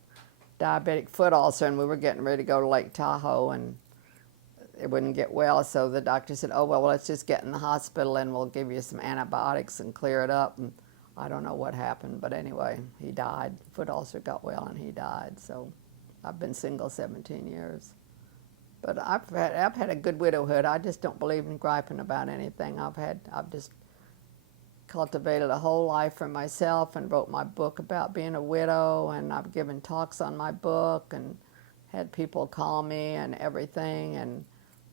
diabetic foot ulcer, and we were getting ready to go to Lake Tahoe, and it wouldn't get well, so the doctor said, oh, well, let's just get in the hospital and we'll give you some antibiotics and clear it up. And I don't know what happened, but anyway, he died. Foot ulcer got well and he died. So I've been single 17 years. But I've had a good widowhood. I just don't believe in griping about anything. I've just cultivated a whole life for myself and wrote my book about being a widow, and I've given talks on my book and had people call me and everything, and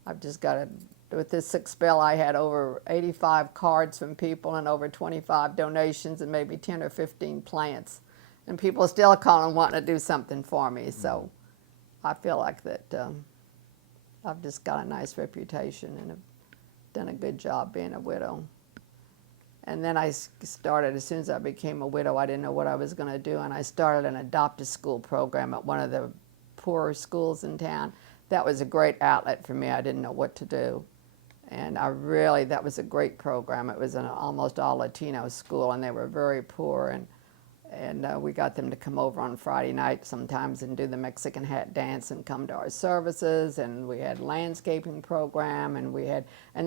I've just got with this sick spell, I had over 85 cards from people and over 25 donations and maybe 10 or 15 plants. And people still calling wanting to do something for me. So I feel like that I've just got a nice reputation and have done a good job being a widow. And then I started, as soon as I became a widow, I didn't know what I was going to do, and I started an adopt-a-school program at one of the poorer schools in town. That was a great outlet for me. I didn't know what to do. And that was a great program. It was an almost all Latino school, and they were very poor. And we got them to come over on Friday night sometimes and do the Mexican hat dance and come to our services. And we had landscaping program, and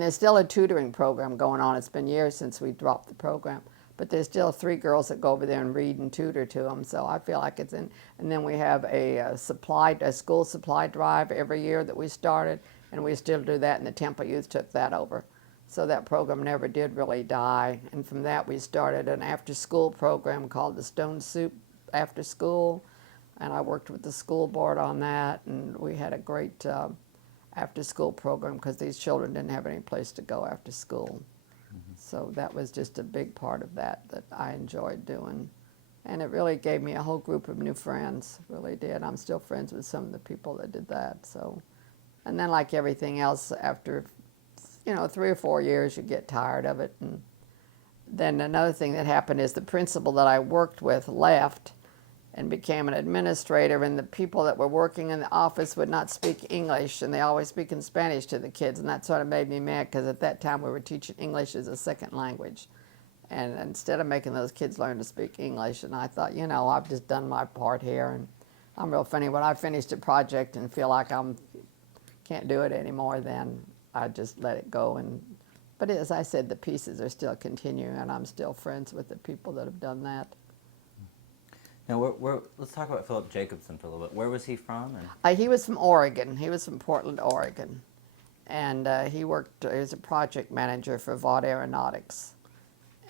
there's still a tutoring program going on. It's been years since we dropped the program. But there's still 3 girls that go over there and read and tutor to them, so I feel like it's in. And then we have a school supply drive every year that we started, and we still do that, and the Temple Youth took that over. So that program never did really die. And from that, we started an after-school program called the Stone Soup After School, and I worked with the school board on that, and we had a great after-school program because these children didn't have any place to go after school. So that was just a big part of that I enjoyed doing. And it really gave me a whole group of new friends, really did. I'm still friends with some of the people that did that. So, and then like everything else, after 3 or 4 years, you get tired of it. And then another thing that happened is the principal that I worked with left and became an administrator, and the people that were working in the office would not speak English, and they always speak in Spanish to the kids, and that sort of made me mad because at that time we were teaching English as a second language. And instead of making those kids learn to speak English, and I thought, you know, I've just done my part here, and I'm real funny. When I finished a project and feel like I can't do it anymore, then I just let it go. But as I said, the pieces are still continuing, and I'm still friends with the people that have done that. Now, let's talk about Philip Jacobson for a little bit. Where was he from? He was from Oregon. He was from Portland, Oregon. And he worked as a project manager for Vought Aeronautics.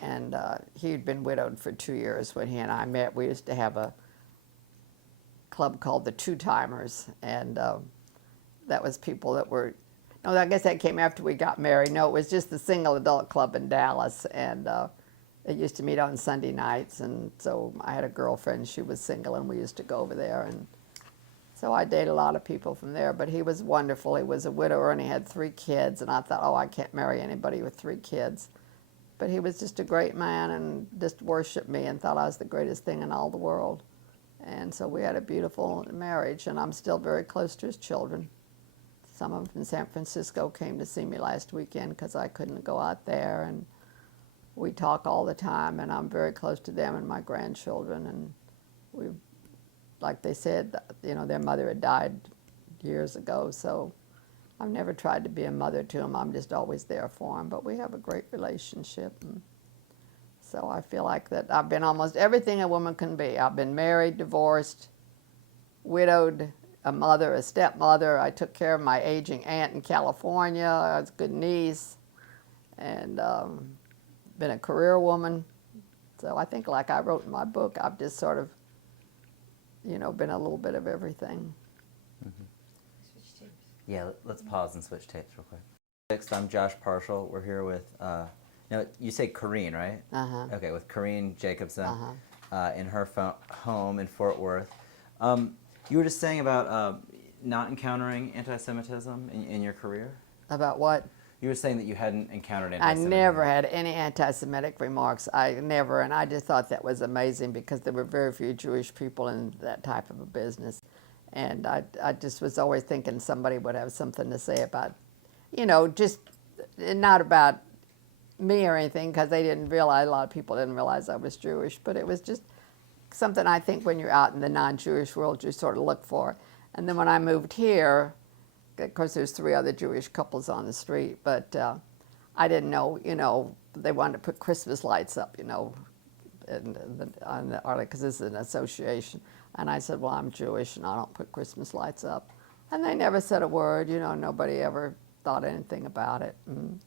And he'd been widowed for 2 years when he and I met. We used to have a club called the Two Timers. And that was people that were, no, I guess that came after we got married. No, it was just the single adult club in Dallas. And they used to meet on Sunday nights, and so I had a girlfriend, she was single, and we used to go over there, and so I dated a lot of people from there. But he was wonderful. He was a widower, and he had 3 kids, and I thought, oh, I can't marry anybody with 3 kids. But he was just a great man and just worshiped me and thought I was the greatest thing in all the world. And so we had a beautiful marriage, and I'm still very close to his children. Some of them in San Francisco came to see me last weekend because I couldn't go out there, and we talk all the time, and I'm very close to them and my grandchildren. And we, like they said, you know, their mother had died years ago, so I've never tried to be a mother to them. I'm just always there for them. But we have a great relationship. And so I feel like that I've been almost everything a woman can be. I've been married, divorced, widowed, a mother, a stepmother. I took care of my aging aunt in California. I was a good niece, and been a career woman. So I think, like I wrote in my book, I've just sort of, you know, been a little bit of everything. Mm-hmm. Switch tapes. Yeah, let's pause and switch tapes real quick. Next, I'm Josh Parshall. We're here with, now you say Corrine, right? Uh-huh. Okay, with Corrine Jacobson Uh-huh. In her home in Fort Worth. You were just saying about not encountering anti-Semitism in your career? About what? You were saying that you hadn't encountered I anti-Semitism. never had any anti-Semitic remarks. I never, and I just thought that was amazing because there were very few Jewish people in that type of a business. And I just was always thinking somebody would have something to say about, you know, just not about me or anything, because they didn't realize, a lot of people didn't realize I was Jewish, but it was just something I think when you're out in the non-Jewish world you sort of look for. And then when I moved here, of course, there's 3 other Jewish couples on the street, but I didn't know, you know, they wanted to put Christmas lights up, you know, on the Arley, because this is an association. And I said, well, I'm Jewish, and I don't put Christmas lights up. And they never said a word, you know, nobody ever thought anything about it. And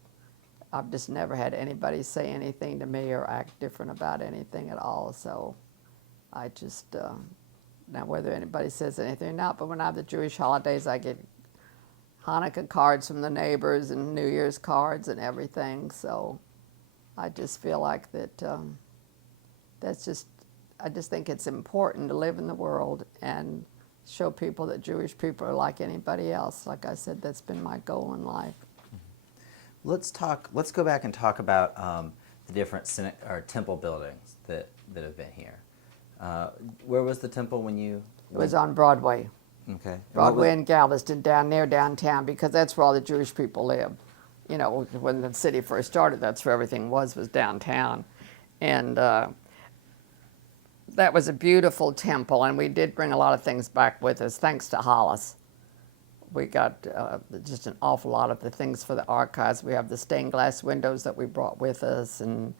I've just never had anybody say anything to me or act different about anything at all. So I just, now whether anybody says anything or not, but when I have the Jewish holidays, I get Hanukkah cards from the neighbors and New Year's cards and everything. So I just feel like that that's just, I just think it's important to live in the world and show people that Jewish people are like anybody else. Like I said, that's been my goal in life. Let's go back and talk about the different temple buildings that have been here. Where was the temple when you? It was on Broadway. Okay. Broadway and Galveston, down near downtown, because that's where all the Jewish people lived. You know, when the city first started, that's where everything was downtown. And that was a beautiful temple, and we did bring a lot of things back with us, thanks to Hollis. We got just an awful lot of the things for the archives. We have the stained glass windows that we brought with us, and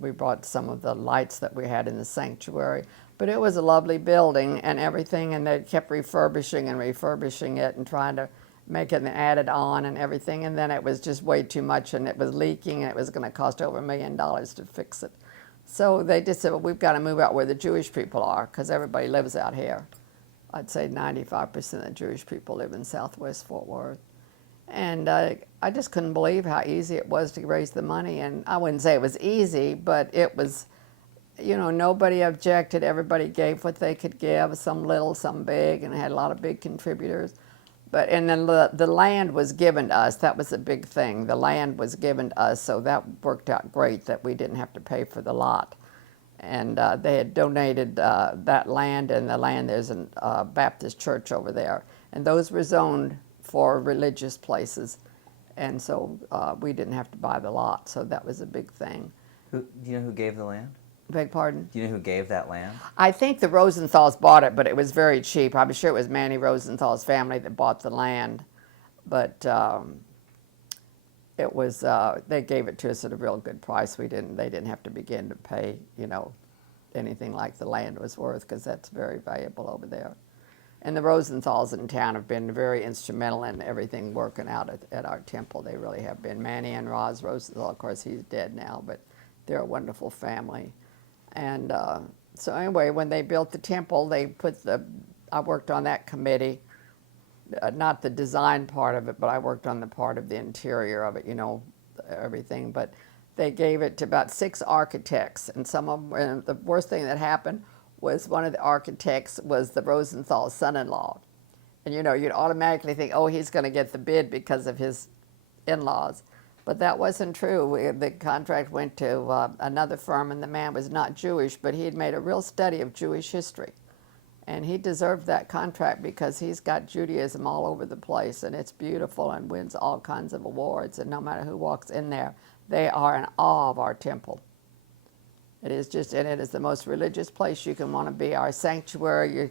we brought some of the lights that we had in the sanctuary. But it was a lovely building and everything, and they kept refurbishing it and trying to make it and add it on and everything, and then it was just way too much, and it was leaking, and it was going to cost over $1 million to fix it. So they just said, well, we've got to move out where the Jewish people are, because everybody lives out here. I'd say 95% of the Jewish people live in Southwest Fort Worth. And I just couldn't believe how easy it was to raise the money. And I wouldn't say it was easy, but it was, you know, nobody objected. Everybody gave what they could give, some little, some big, and I had a lot of big contributors. But and then the land was given to us. That was a big thing. The land was given to us, so that worked out great that we didn't have to pay for the lot. And they had donated that land, and the land, there's a Baptist church over there. And those were zoned for religious places. And so we didn't have to buy the lot, so that was a big thing. Do you know who gave the land? Beg pardon? Do you know who gave that land? I think the Rosenthals bought it, but it was very cheap. I'm sure it was Manny Rosenthal's family that bought the land. But it was, they gave it to us at a real good price. They didn't have to begin to pay, anything like the land was worth, because that's very valuable over there. And the Rosenthals in town have been very instrumental in everything working out at our temple. They really have been. Manny and Roz Rosenthal, of course, he's dead now, but they're a wonderful family. And so anyway, when they built the temple, I worked on that committee, not the design part of it, but I worked on the part of the interior of it, everything. But they gave it to about 6 architects, and some of them, and the worst thing that happened was one of the architects was the Rosenthal son-in-law. And you'd automatically think, oh, he's going to get the bid because of his in-laws. But that wasn't true. The contract went to another firm, and the man was not Jewish, but he had made a real study of Jewish history. And he deserved that contract because he's got Judaism all over the place, and it's beautiful and wins all kinds of awards. And no matter who walks in there, they are in awe of our temple. It is the most religious place you can want to be. Our sanctuary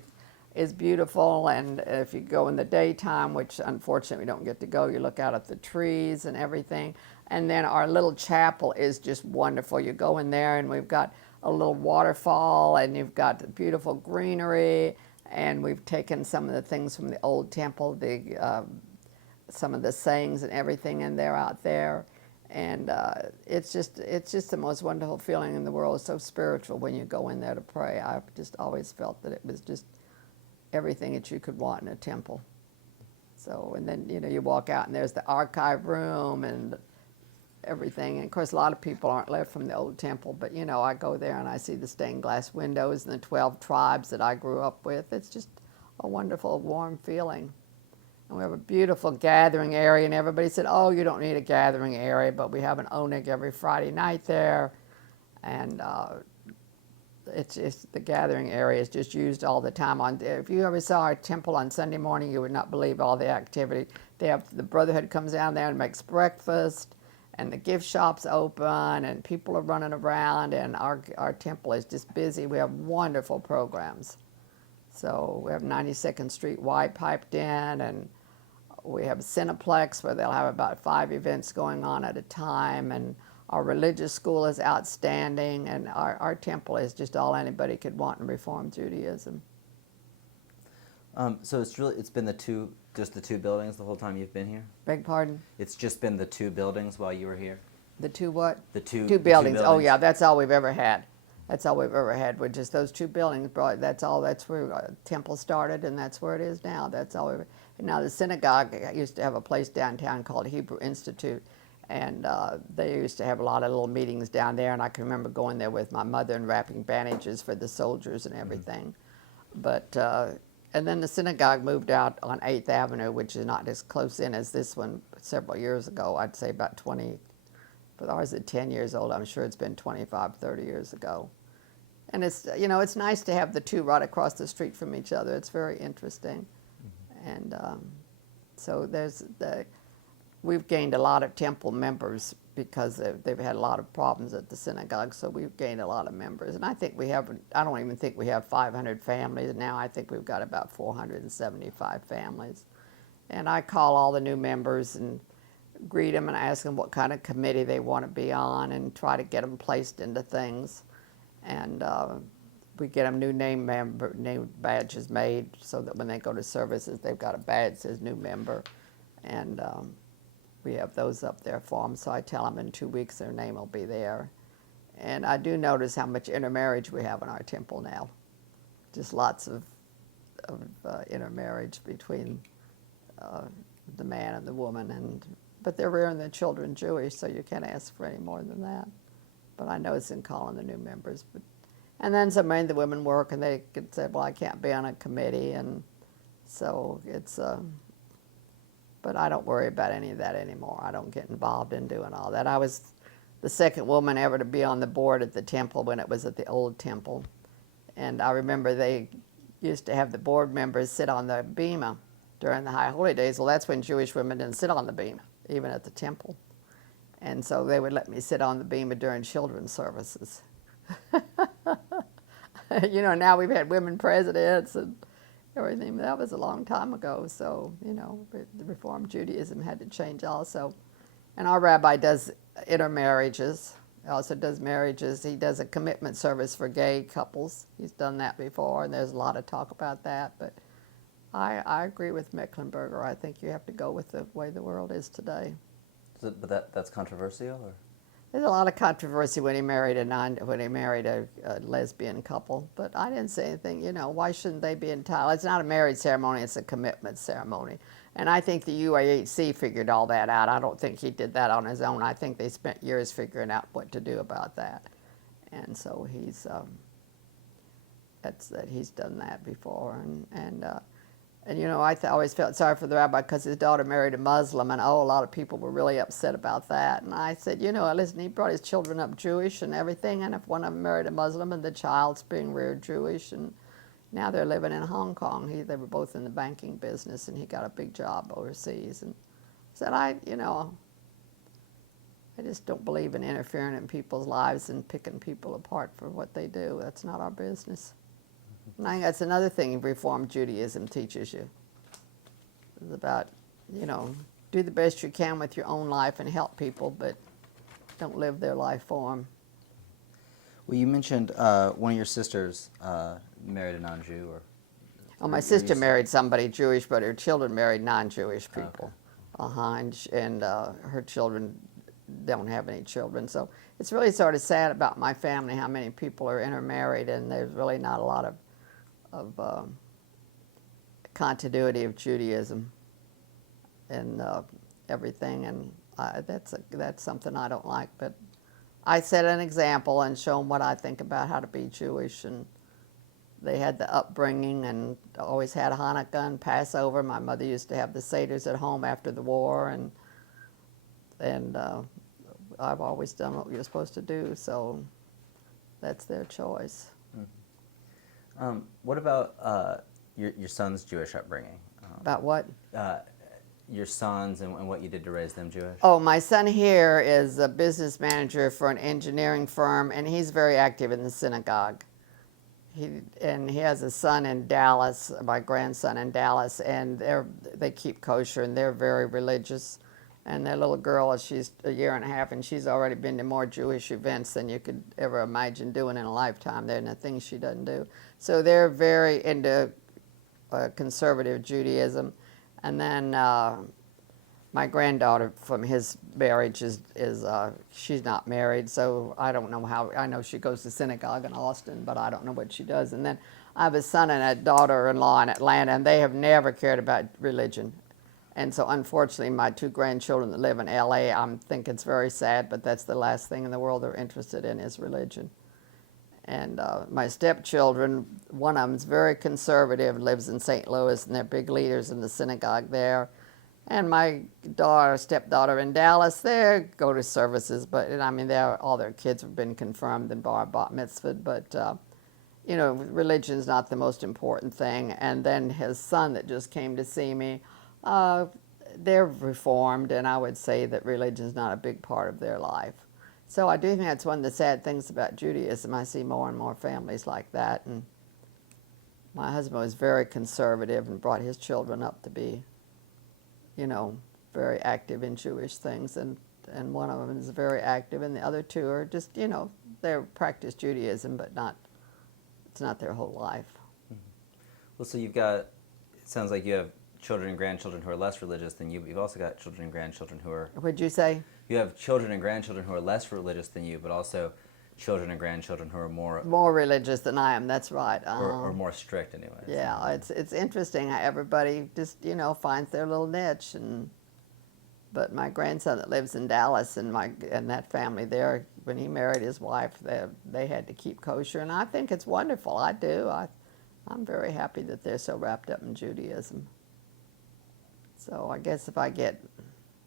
is beautiful, and if you go in the daytime, which unfortunately we don't get to go, you look out at the trees and everything. And then our little chapel is just wonderful. You go in there, and we've got a little waterfall, and you've got beautiful greenery, and we've taken some of the things from the old temple, some of the sayings and everything in there out there. And it's just the most wonderful feeling in the world. It's so spiritual when you go in there to pray. I've just always felt that it was just everything that you could want in a temple. So, and then, you walk out and there's the archive room and everything. And of course, a lot of people aren't left from the old temple, but I go there and I see the stained glass windows and the 12 tribes that I grew up with. It's just a wonderful, warm feeling. And we have a beautiful gathering area, and everybody said, oh, you don't need a gathering area, but we have an oneg every Friday night there. And the gathering area is just used all the time. If you ever saw our temple on Sunday morning, you would not believe all the activity. The Brotherhood comes down there and makes breakfast, and the gift shop's open, and people are running around, and our temple is just busy. We have wonderful programs. So we have 92nd Street Y piped in, and we have a Cineplex where they'll have about 5 events going on at a time, and our religious school is outstanding, and our temple is just all anybody could want in Reform Judaism. So it's been just the two buildings the whole time you've been here? Beg pardon? It's just been the 2 buildings while you were here? The 2 what? The two buildings. Oh buildings. yeah, that's all we've ever had. That's all we've ever had, with just those 2 buildings. That's where our temple started, and that's where it is now. That's all we've. And now the synagogue used to have a place downtown called Hebrew Institute, and they used to have a lot of little meetings down there, and I can remember going there with my mother and wrapping bandages for the soldiers and everything. Mm-hmm. But and then the synagogue moved out on 8th Avenue, which is not as close in as this one several years ago. I'd say about 20, but ours is 10 years old. I'm sure it's been 25, 30 years ago. And it's, it's nice to have the 2 right across the street from each other. It's very interesting. Mm-hmm. And so we've gained a lot of temple members because they've had a lot of problems at the synagogue, so we've gained a lot of members. And I don't even think we have 500 families now. I think we've got about 475 families. And I call all the new members and greet them and ask them what kind of committee they want to be on, and try to get them placed into things. And we get them new name badges made, so that when they go to services, they've got a badge that says new member. And we have those up there for them, so I tell them in 2 weeks their name will be there. And I do notice how much intermarriage we have in our temple now. Just lots of intermarriage between the man and the woman, but they're rearing their children Jewish, so you can't ask for any more than that. But I notice in calling the new members. And then so many of the women work, and they could say, well, I can't be on a committee, and so it's But I don't worry about any of that anymore. I don't get involved in doing all that. I was the second woman ever to be on the board at the temple when it was at the old temple. And I remember they used to have the board members sit on the bema during the high holy days. Well, that's when Jewish women didn't sit on the bema, even at the temple. And so they would let me sit on the bema during children's services. You know, now we've had women presidents and everything. That was a long time ago. So, you know, the Reformed Judaism had to change also. And our rabbi does intermarriages. He also does marriages. He does a commitment service for gay couples. He's done that before, and there's a lot of talk about that. But I agree with Mecklenburger. I think you have to go with the way the world is today. But that's controversial, or? There's a lot of controversy when he married a lesbian couple, but I didn't say anything. You know, why shouldn't they be entitled? It's not a marriage ceremony; it's a commitment ceremony. And I think the UAHC figured all that out. I don't think he did that on his own. I think they spent years figuring out what to do about that, and so he's he's done that before. And you know, I always felt sorry for the rabbi because his daughter married a Muslim, and a lot of people were really upset about that. And I said, you know, listen, he brought his children up Jewish and everything, and if one of them married a Muslim and the child's being reared Jewish, and now they're living in Hong Kong. They were both in the banking business, and he got a big job overseas. And said, I just don't believe in interfering in people's lives and picking people apart for what they do. That's not our business. And I think that's another thing Reformed Judaism teaches you. It's about, you know, do the best you can with your own life and help people, but don't live their life for them. Well, you mentioned one of your sisters married a non-Jew, or? Oh, my sister married somebody Jewish, but her children married non-Jewish people. Okay. And her children don't have any children. So it's really sort of sad about my family, how many people are intermarried, and there's really not a lot of continuity of Judaism and everything, and that's something I don't like. But I set an example and show them what I think about how to be Jewish, and they had the upbringing and always had Hanukkah and Passover. My mother used to have the Seders at home after the war, and I've always done what you're supposed to do, so that's their choice. What about your son's Jewish upbringing? About what? Your sons and what you did to raise them Jewish? Oh, my son here is a business manager for an engineering firm, and he's very active in the synagogue. He has a son in Dallas, my grandson in Dallas, and they keep kosher, and they're very religious. And their little girl, she's a year and a half, and she's already been to more Jewish events than you could ever imagine doing in a lifetime. There are no things she doesn't do. So they're very into conservative Judaism. And then my granddaughter from his marriage is she's not married, so I don't know how. I know she goes to synagogue in Austin, but I don't know what she does. And then I have a son and a daughter-in-law in Atlanta, and they have never cared about religion. And so, unfortunately, my two grandchildren that live in L.A., I think it's very sad, but that's the last thing in the world they're interested in is religion. And my stepchildren, one of them's very conservative, lives in St. Louis, and they're big leaders in the synagogue there. And my stepdaughter in Dallas, they go to services, but I mean, all their kids have been confirmed and bar mitzvahed, but you know, religion's not the most important thing. And then his son that just came to see me, they're Reformed, and I would say that religion's not a big part of their life. So I do think that's one of the sad things about Judaism. I see more and more families like that. And my husband was very conservative and brought his children up to be, you know, very active in Jewish things. And one of them is very active, and the other two are just, you know, they practice Judaism, but it's not their whole life. Mm-hmm. Well, so it sounds like you have children and grandchildren who are less religious than you, but you've also got children and grandchildren who are... What'd you say? You have children and grandchildren who are less religious than you, but also children and grandchildren who are more religious than I am. That's right. Or more strict, anyway. Yeah, it's interesting how everybody just, you know, finds their little niche. But my grandson that lives in Dallas and that family there, when he married his wife, they had to keep kosher, and I think it's wonderful. I do. I'm very happy that they're so wrapped up in Judaism. So I guess if I get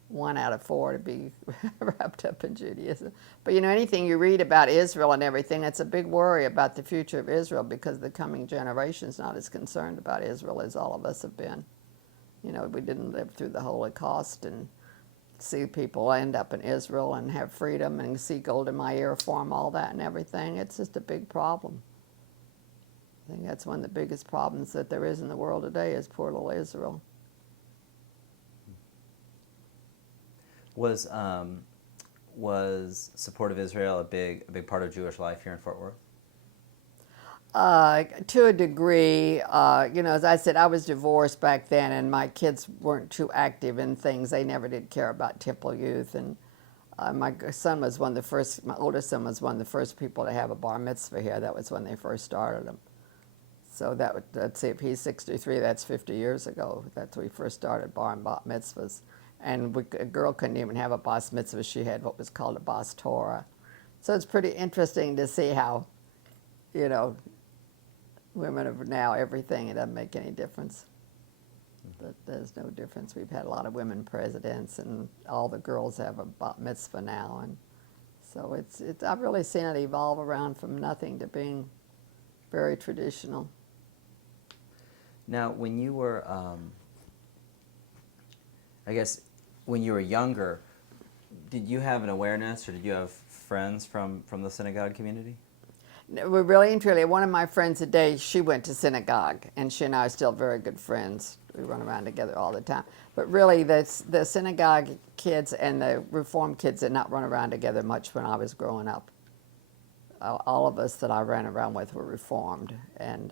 1 out of 4 to be wrapped up in Judaism. But you know, anything you read about Israel and everything, it's a big worry about the future of Israel because the coming generation's not as concerned about Israel as all of us have been. You know, we didn't live through the Holocaust and see people end up in Israel and have freedom and see gold in my ear form, all that and everything. It's just a big problem. I think that's one of the biggest problems that there is in the world today is poor little Israel. Was support of Israel a big part of Jewish life here in Fort Worth? To a degree, you know, as I said, I was divorced back then, and my kids weren't too active in things. They never did care about Temple Youth, and my son was one of the first. My oldest son was one of the first people to have a bar mitzvah here. That was when they first started them. So that would, let's see, if he's 63, that's 50 years ago. That's when we first started bar and bat mitzvahs. And a girl couldn't even have a bas mitzvah. She had what was called a bas Torah. So it's pretty interesting to see how, you know, women are now everything. It doesn't make any difference. But there's no difference. We've had a lot of women presidents, and all the girls have a bat mitzvah now. And so I've really seen it evolve around from nothing to being very traditional. Now, when you were, I guess, when you were younger, did you have an awareness, or did you have friends from the synagogue community? We're really and truly, one of my friends today, she went to synagogue, and she and I are still very good friends. We run around together all the time. But really, the synagogue kids and the Reform kids did not run around together much when I was growing up. All of us that I ran around with were Reformed, and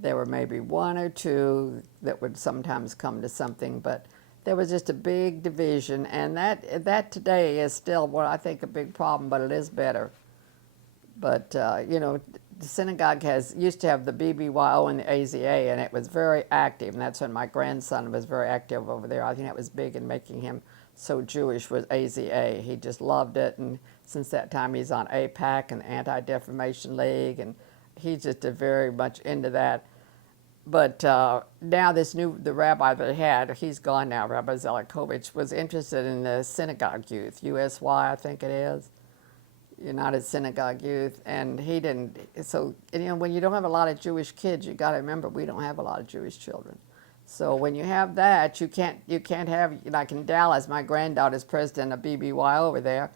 there were maybe 1 or 2 that would sometimes come to something, but there was just a big division, and that today is still what I think a big problem, but it is better. But you know, the synagogue used to have the BBYO and the AZA, and it was very active, and that's when my grandson was very active over there. I think that was big in making him so Jewish, was AZA. He just loved it, and since that time he's on APAC and the Anti-Defamation League, and he's just very much into that. But now the rabbi that had, he's gone now, Rabbi Zelikovich, was interested in the synagogue youth, USY I think it is, United Synagogue Youth, and he didn't, so, you know, when you don't have a lot of Jewish kids, you got to remember we don't have a lot of Jewish children. So when you have that, you can't have, like in Dallas, my granddaughter's president of BBY over there,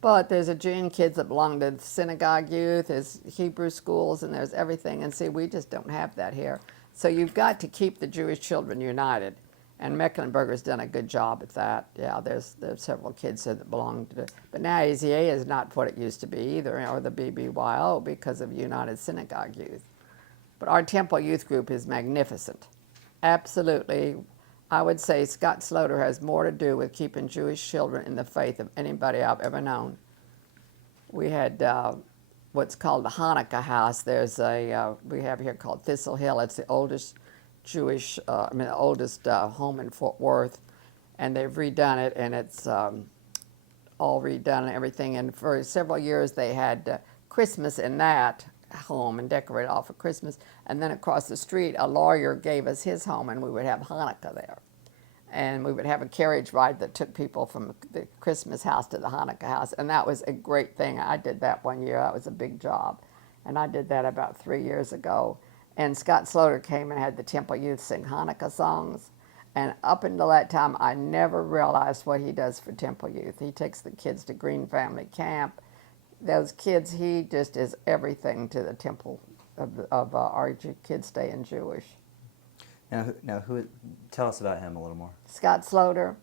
but there's a junior kids that belong to synagogue youth, there's Hebrew schools, and there's everything, and see, we just don't have that here. So you've got to keep the Jewish children united, and Mecklenburger's done a good job at that. Yeah, there's several kids that belong to, but now AZA is not what it used to be either, or the BBYO, because of United Synagogue Youth. But our Temple Youth Group is magnificent. Absolutely. I would say Scott Sloter has more to do with keeping Jewish children in the faith of anybody I've ever known. We had what's called the Hanukkah House. There's we have here called Thistle Hill. It's the oldest the oldest home in Fort Worth, and they've redone it, and it's all redone and everything. And for several years they had Christmas in that home and decorated all for Christmas. And then across the street, a lawyer gave us his home, and we would have Hanukkah there. And we would have a carriage ride that took people from the Christmas house to the Hanukkah house, and that was a great thing. I did that one year. That was a big job, and I did that about 3 years ago. And Scott Sloter came and had the Temple Youth sing Hanukkah songs, and up until that time, I never realized what he does for Temple Youth. He takes the kids to Green Family Camp. Those kids, he just is everything to the Temple of our kids staying Jewish. Now, tell us about him a little more. Scott Sloter.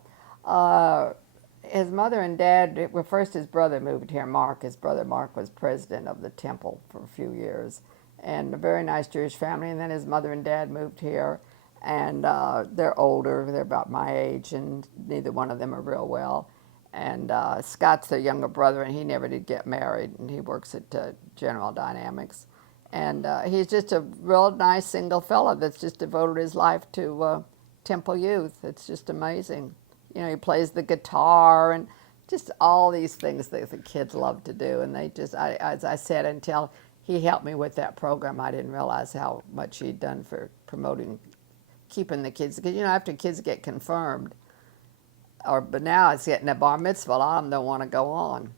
His mother and dad, well, first his brother moved here, Mark. His brother Mark was president of the temple for a few years, and a very nice Jewish family. And then his mother and dad moved here, and they're older. They're about my age, and neither one of them are real well. And Scott's their younger brother, and he never did get married, and he works at General Dynamics. And he's just a real nice single fella that's just devoted his life to Temple Youth. It's just amazing. You know, he plays the guitar and just all these things that the kids love to do. And they just, as I said, until he helped me with that program, I didn't realize how much he'd done for promoting keeping the kids, because after kids get confirmed, but now it's getting a bar mitzvah, a lot of them don't want to go on,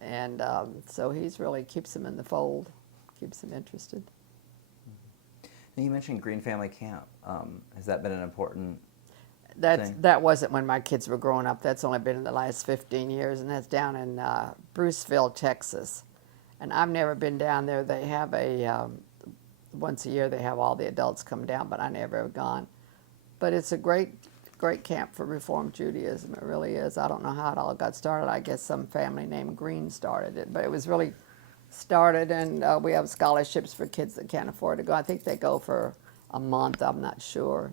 and so he's really keeps them in the fold, keeps them interested. Now you mentioned Green Family Camp. Has that been an important thing? That wasn't when my kids were growing up. That's only been in the last 15 years, and that's down in Bruceville, Texas. And I've never been down there. They have once a year they have all the adults come down, but I never have gone. But it's a great camp for Reformed Judaism. It really is. I don't know how it all got started. I guess some family named Green started it, but it was really started, and we have scholarships for kids that can't afford to go. I think they go for a month. I'm not sure.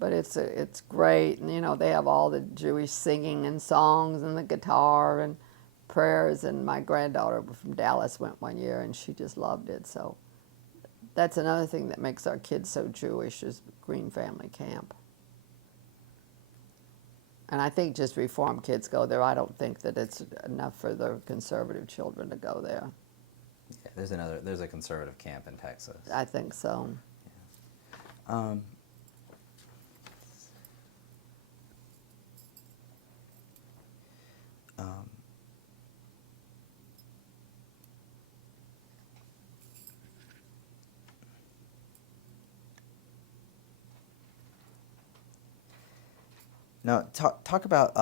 But it's great, and they have all the Jewish singing and songs and the guitar and prayers. And my granddaughter from Dallas went one year, and she just loved it. So that's another thing that makes our kids so Jewish is Green Family Camp. And I think just Reformed kids go there. I don't think that it's enough for the conservative children to go there. Yeah, there's a conservative camp in Texas. I think so. Yeah. Now, talk about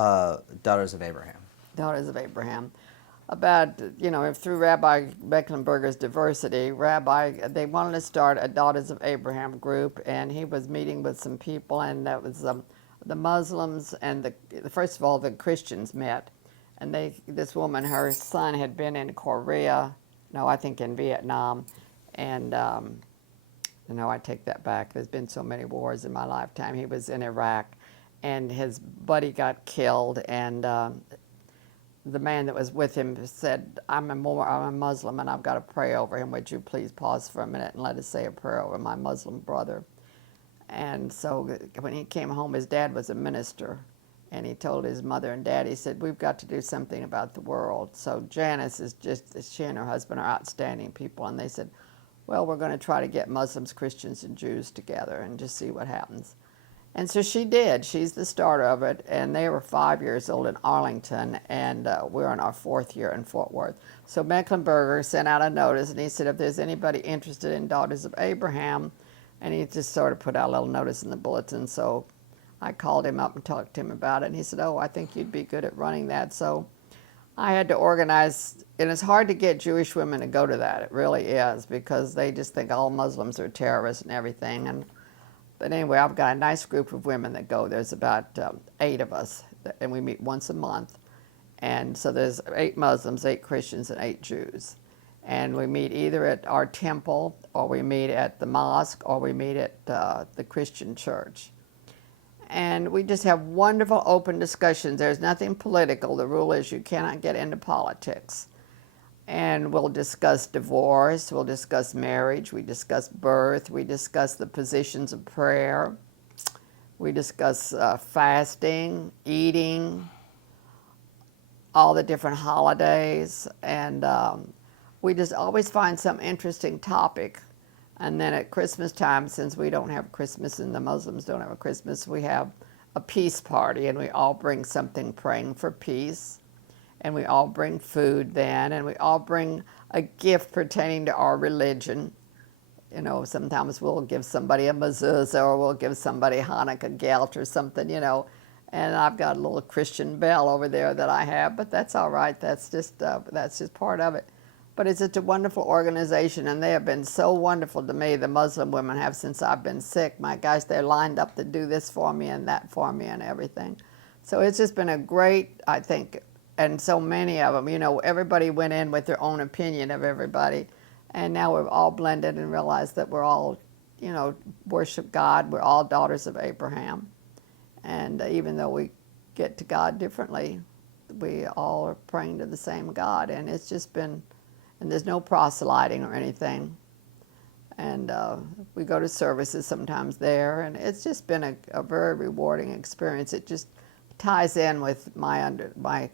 Daughters of Abraham. Daughters of Abraham. About, through Rabbi Mecklenburger's diversity, they wanted to start a Daughters of Abraham group, and he was meeting with some people, and that was the Muslims and first of all, the Christians met. And this woman, her son had been in Korea, no, I think in Vietnam, and no, I take that back. There's been so many wars in my lifetime. He was in Iraq, and his buddy got killed, and the man that was with him said, I'm a Muslim, and I've got to pray over him. Would you please pause for a minute and let us say a prayer over my Muslim brother? And so when he came home, his dad was a minister, and he told his mother and dad, he said, we've got to do something about the world. So Janice she and her husband are outstanding people, and they said, well, we're going to try to get Muslims, Christians, and Jews together and just see what happens. And so she did. She's the starter of it, and they were 5 years old in Arlington, and we're in our 4th year in Fort Worth. So Mecklenburger sent out a notice, and he said, if there's anybody interested in Daughters of Abraham, and he just sort of put out a little notice in the bulletin. So I called him up and talked to him about it, and he said, oh, I think you'd be good at running that. So I had to organize, and it's hard to get Jewish women to go to that. It really is, because they just think all Muslims are terrorists and everything. But anyway, I've got a nice group of women that go. There's about 8 of us, and we meet once a month. And so there's 8 Muslims, 8 Christians, and 8 Jews. And we meet either at our temple, or we meet at the mosque, or we meet at the Christian church. And we just have wonderful open discussions. There's nothing political. The rule is you cannot get into politics. And we'll discuss divorce, we'll discuss marriage, we discuss birth, we discuss the positions of prayer, we discuss fasting, eating, all the different holidays, and we just always find some interesting topic. And then at Christmas time, since we don't have Christmas and the Muslims don't have a Christmas, we have a peace party, and we all bring something praying for peace. And we all bring food then, and we all bring a gift pertaining to our religion. Sometimes we'll give somebody a mezuzah, or we'll give somebody Hanukkah gelt or something, And I've got a little Christian bell over there that I have, but that's all right. That's just part of it. But it's just a wonderful organization, and they have been so wonderful to me. The Muslim women have since I've been sick. My gosh, they're lined up to do this for me and that for me and everything. So it's just been a great, I think. And so many of them, everybody went in with their own opinion of everybody. And now we've all blended and realized that we're all, worship God. We're all daughters of Abraham. And even though we get to God differently, we all are praying to the same God. And it's just been, and there's no proselyting or anything. And we go to services sometimes there. And it's just been a very rewarding experience. It just ties in with my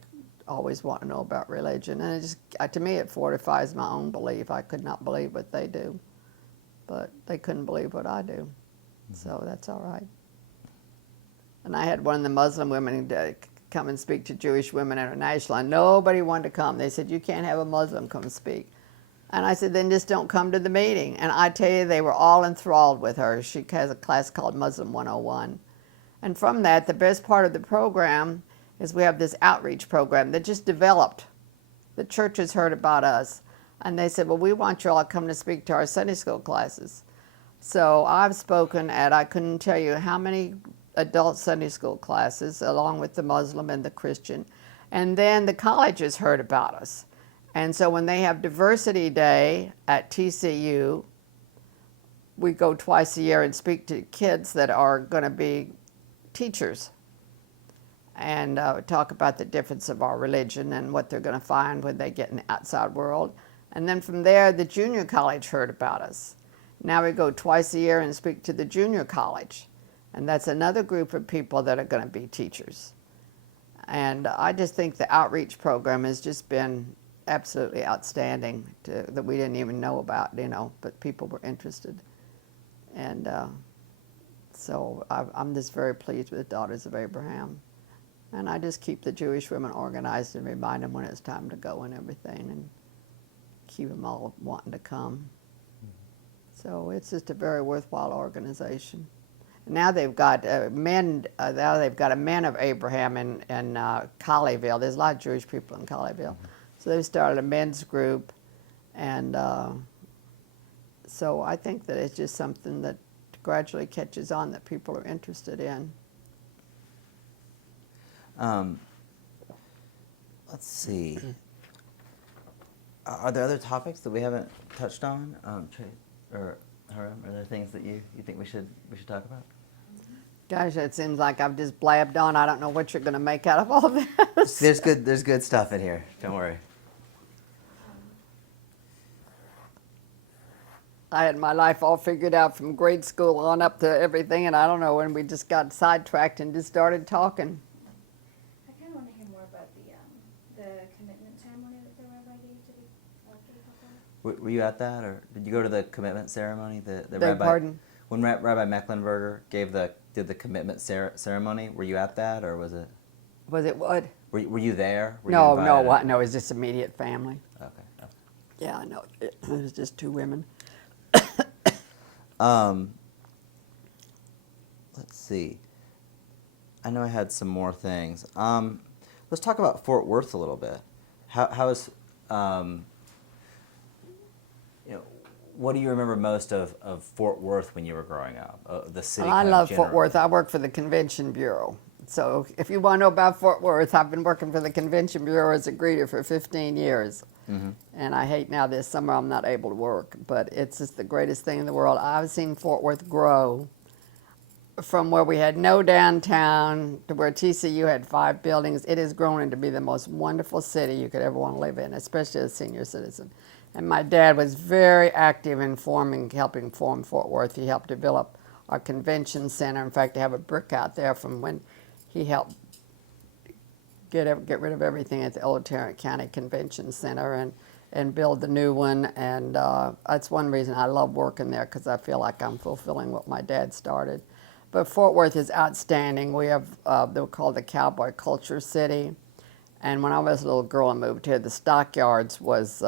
always want to know about religion, and it just to me it fortifies my own belief. I could not believe what they do, but they couldn't believe what I do. So that's all right. And I had one of the Muslim women come and speak to Jewish Women International, and nobody wanted to come. They said, you can't have a Muslim come speak. And I said, then just don't come to the meeting. And I tell you, they were all enthralled with her. She has a class called Muslim 101. And from that, the best part of the program is we have this outreach program that just developed. The churches heard about us, and they said, well, we want you all to come to speak to our Sunday school classes. So I've spoken at, I couldn't tell you how many adult Sunday school classes, along with the Muslim and the Christian. And then the colleges heard about us. And so when they have Diversity Day at TCU, we go twice a year and speak to kids that are going to be teachers and talk about the difference of our religion and what they're going to find when they get in the outside world. And then from there, the junior college heard about us. Now we go twice a year and speak to the junior college. And that's another group of people that are going to be teachers. And I just think the outreach program has just been absolutely outstanding that we didn't even know about, but people were interested. And so I'm just very pleased with the Daughters of Abraham. And I just keep the Jewish women organized and remind them when it's time to go and everything, and keep them all wanting to come. So it's just a very worthwhile organization. Now they've got men. Now they've got a Men of Abraham in Colleyville. There's a lot of Jewish people in Colleyville, so they've started a men's group, and so I think that it's just something that gradually catches on that people are interested in. Let's see. Are there other topics that we haven't touched on, Trey or Haram? Are there things that you think we should talk about? Gosh, it seems like I've just blabbed on. I don't know what you're going to make out of all this. There's good stuff in here. Don't worry. I had my life all figured out from grade school on up to everything, and I don't know when we just got sidetracked and just started talking. I kind of want to hear more about the commitment ceremony that the rabbi gave to the gay couple. Were you at that, or did you go to the commitment ceremony? The rabbi. Pardon? When Rabbi Mecklenburger did the commitment ceremony, were you at that, or was it? Was it what? Were you there? Were No, you no, invited? what? No, it was just immediate family. Okay. Oh. Yeah, I know. It was just two women. Let's see. I know I had some more things. Let's talk about Fort Worth a little bit. How is what do you remember most of Fort Worth when you were growing up? The city. I love Fort Worth. I work for the Convention Bureau. So if you want to know about Fort Worth, I've been working for the Convention Bureau as a greeter for 15 years. Mm-hmm. And I hate now this summer I'm not able to work, but it's just the greatest thing in the world. I've seen Fort Worth grow from where we had no downtown to where TCU had 5 buildings. It has grown into be the most wonderful city you could ever want to live in, especially as a senior citizen. And my dad was very active in helping form Fort Worth. He helped develop our convention center. In fact, I have a brick out there from when he helped get rid of everything at the old Tarrant County Convention Center and build the new one. And that's one reason I love working there, because I feel like I'm fulfilling what my dad started. But Fort Worth is outstanding. We have, they're called the Cowboy Culture City. And when I was a little girl and moved here, the stockyards was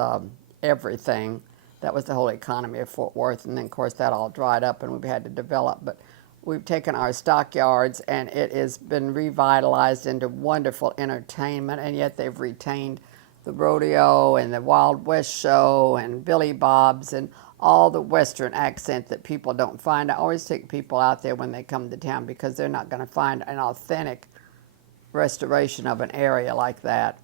everything. That was the whole economy of Fort Worth. And then, of course, that all dried up and we had to develop. But we've taken our stockyards and it has been revitalized into wonderful entertainment, and yet they've retained the rodeo and the Wild West show and Billy Bob's and all the Western accent that people don't find. I always take people out there when they come to town because they're not going to find an authentic restoration of an area like that.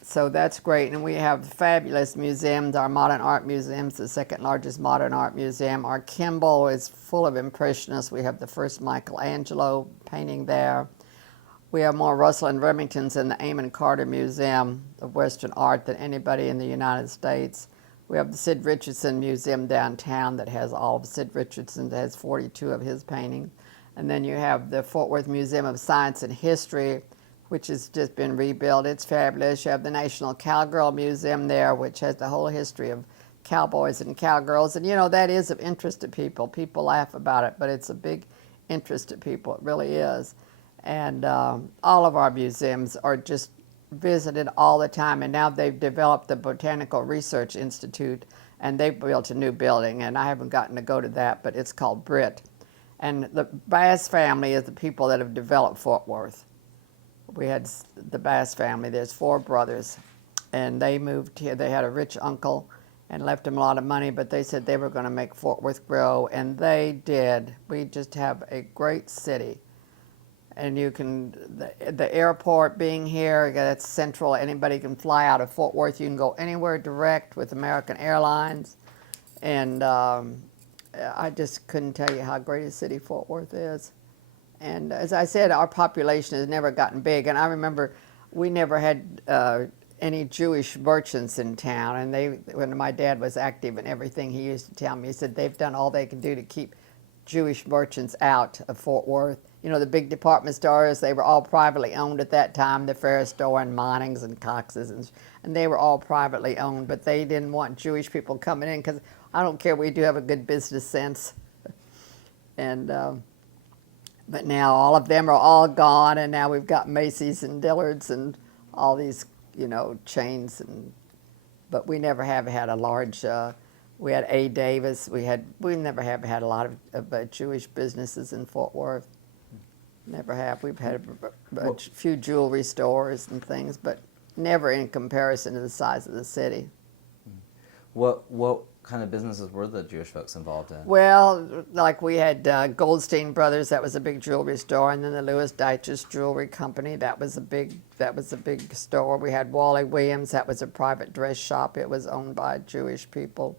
So that's great. And we have fabulous museums. Our Modern Art Museum is the second largest modern art museum. Our Kimball is full of impressionists. We have the first Michelangelo painting there. We have more Russell and Remingtons in the Amon Carter Museum of Western Art than anybody in the United States. We have the Sid Richardson Museum downtown that has all of Sid Richardson, that has 42 of his paintings. And then you have the Fort Worth Museum of Science and History, which has just been rebuilt. It's fabulous. You have the National Cowgirl Museum there, which has the whole history of cowboys and cowgirls. And, that is of interest to people. People laugh about it, but it's a big interest to people. It really is. And all of our museums are just visited all the time. And now they've developed the Botanical Research Institute, and they've built a new building. And I haven't gotten to go to that, but it's called BRIT. And the Bass family is the people that have developed Fort Worth. We had the Bass family. There's 4 brothers, and they moved here. They had a rich uncle and left him a lot of money, but they said they were going to make Fort Worth grow, and they did. We just have a great city. And you can, the airport being here, that's central. Anybody can fly out of Fort Worth. You can go anywhere direct with American Airlines. And I just couldn't tell you how great a city Fort Worth is. And as I said, our population has never gotten big. And I remember we never had any Jewish merchants in town. And when my dad was active in everything, he used to tell me, he said they've done all they can do to keep Jewish merchants out of Fort Worth. The big department stores, they were all privately owned at that time, the Ferris store and Monnings and Cox's, and they were all privately owned, but they didn't want Jewish people coming in, because I don't care, we do have a good business sense. And but now all of them are all gone, and now we've got Macy's and Dillard's and all these, chains. But we never have had a large, we had A. Davis, we never have had a lot of Jewish businesses in Fort Worth. Never have. We've had a few jewelry stores and things, but never in comparison to the size of the city. What kind of businesses were the Jewish folks involved in? Well, like we had Goldstein Brothers, that was a big jewelry store, and then the Louis Deitch's Jewelry Company, that was a big store. We had Wally Williams, that was a private dress shop. It was owned by Jewish people.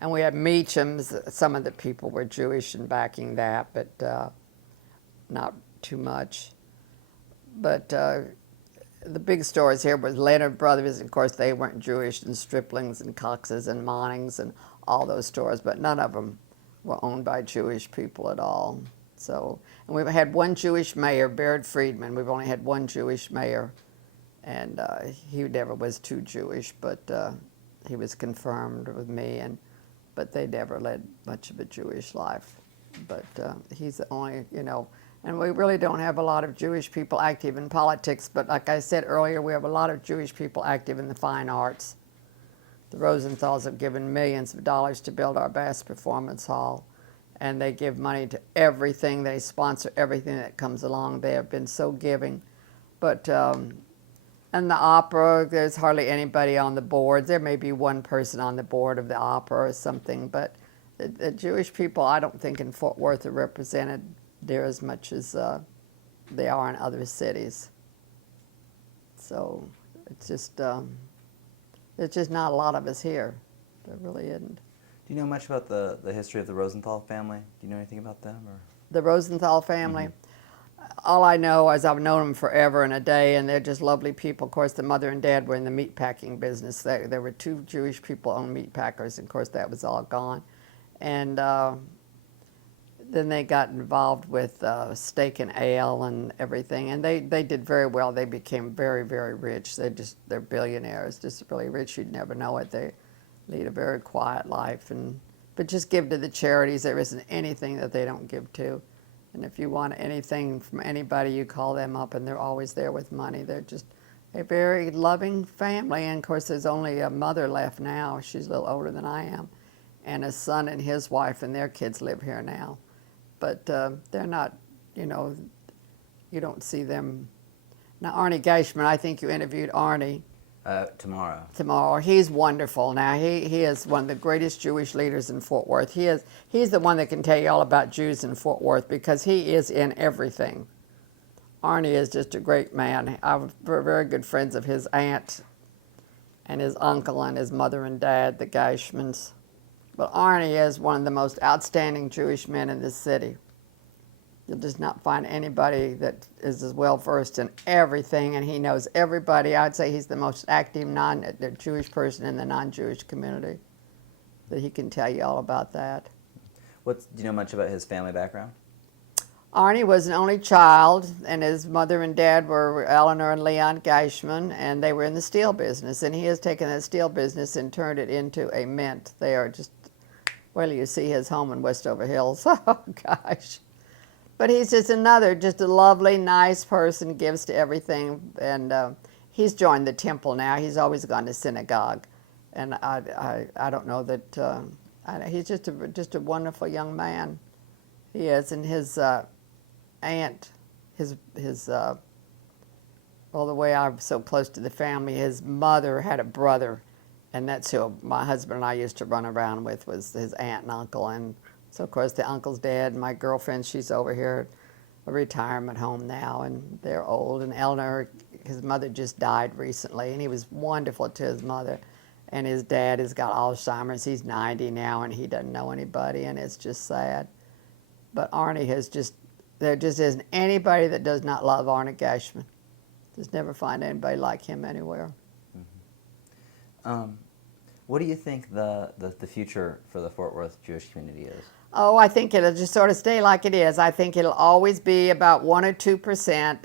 And we had Meacham's. Some of the people were Jewish and backing that, but not too much. But the big stores here was Leonard Brothers. Of course, they weren't Jewish, and Stripling's and Cox's and Monnings and all those stores, but none of them were owned by Jewish people at all. So, and we've had one Jewish mayor, Baird Friedman. We've only had one Jewish mayor, and he never was too Jewish, but he was confirmed with me, but they never led much of a Jewish life. But he's the only, and we really don't have a lot of Jewish people active in politics, but like I said earlier, we have a lot of Jewish people active in the fine arts. The Rosenthals have given millions of dollars to build our Bass Performance Hall, and they give money to everything. They sponsor everything that comes along. They have been so giving. But and the opera, there's hardly anybody on the board. There may be one person on the board of the opera or something, but the Jewish people, I don't think in Fort Worth are represented there as much as they are in other cities. So it's just not a lot of us here. There really isn't. Do you know much about the history of the Rosenthal family? Do you know anything about them? Or? The Rosenthal family? Mm-hmm. All I know is I've known them forever and a day, and they're just lovely people. Of course, the mother and dad were in the meat packing business. There were 2 Jewish people owned meat packers, and of course that was all gone. And then they got involved with steak and ale and everything, and they did very well. They became very, very rich. They're billionaires, just really rich. You'd never know it. They lead a very quiet life, but just give to the charities. There isn't anything that they don't give to. And if you want anything from anybody, you call them up, and they're always there with money. They're just a very loving family. And of course, there's only a mother left now. She's a little older than I am, and a son and his wife and their kids live here now. But they're not, you don't see them. Now, Arnie Geishman, I think you interviewed Arnie. Tomorrow. He's wonderful. Now, he is one of the greatest Jewish leaders in Fort Worth. He's the one that can tell you all about Jews in Fort Worth, because he is in everything. Arnie is just a great man. I'm very good friends of his aunt and his uncle and his mother and dad, the Geishmans. But Arnie is one of the most outstanding Jewish men in this city. You'll just not find anybody that is as well versed in everything, and he knows everybody. I'd say he's the most active Jewish person in the non-Jewish community. That he can tell you all about that. Do you know much about his family background? Arnie was an only child, and his mother and dad were Eleanor and Leon Geishman, and they were in the steel business. And he has taken that steel business and turned it into a mint. They are just, well, you see his home in Westover Hills. Oh, gosh. But he's just a lovely, nice person, gives to everything. And he's joined the temple now. He's always gone to synagogue. And I don't know that, he's just a wonderful young man. He is, and his aunt, well, the way I'm so close to the family, his mother had a brother, and that's who my husband and I used to run around with, was his aunt and uncle. And so, of course, the uncle's dead, and my girlfriend, she's over here at a retirement home now, and they're old. And Eleanor, his mother just died recently, and he was wonderful to his mother. And his dad has got Alzheimer's. He's 90 now, and he doesn't know anybody, and it's just sad. But Arnie has there just isn't anybody that does not love Arnie Geishman. Just never find anybody like him anywhere. Mm-hmm. What do you think the future for the Fort Worth Jewish community is? Oh, I think it'll just sort of stay like it is. I think it'll always be about 1 or 2%.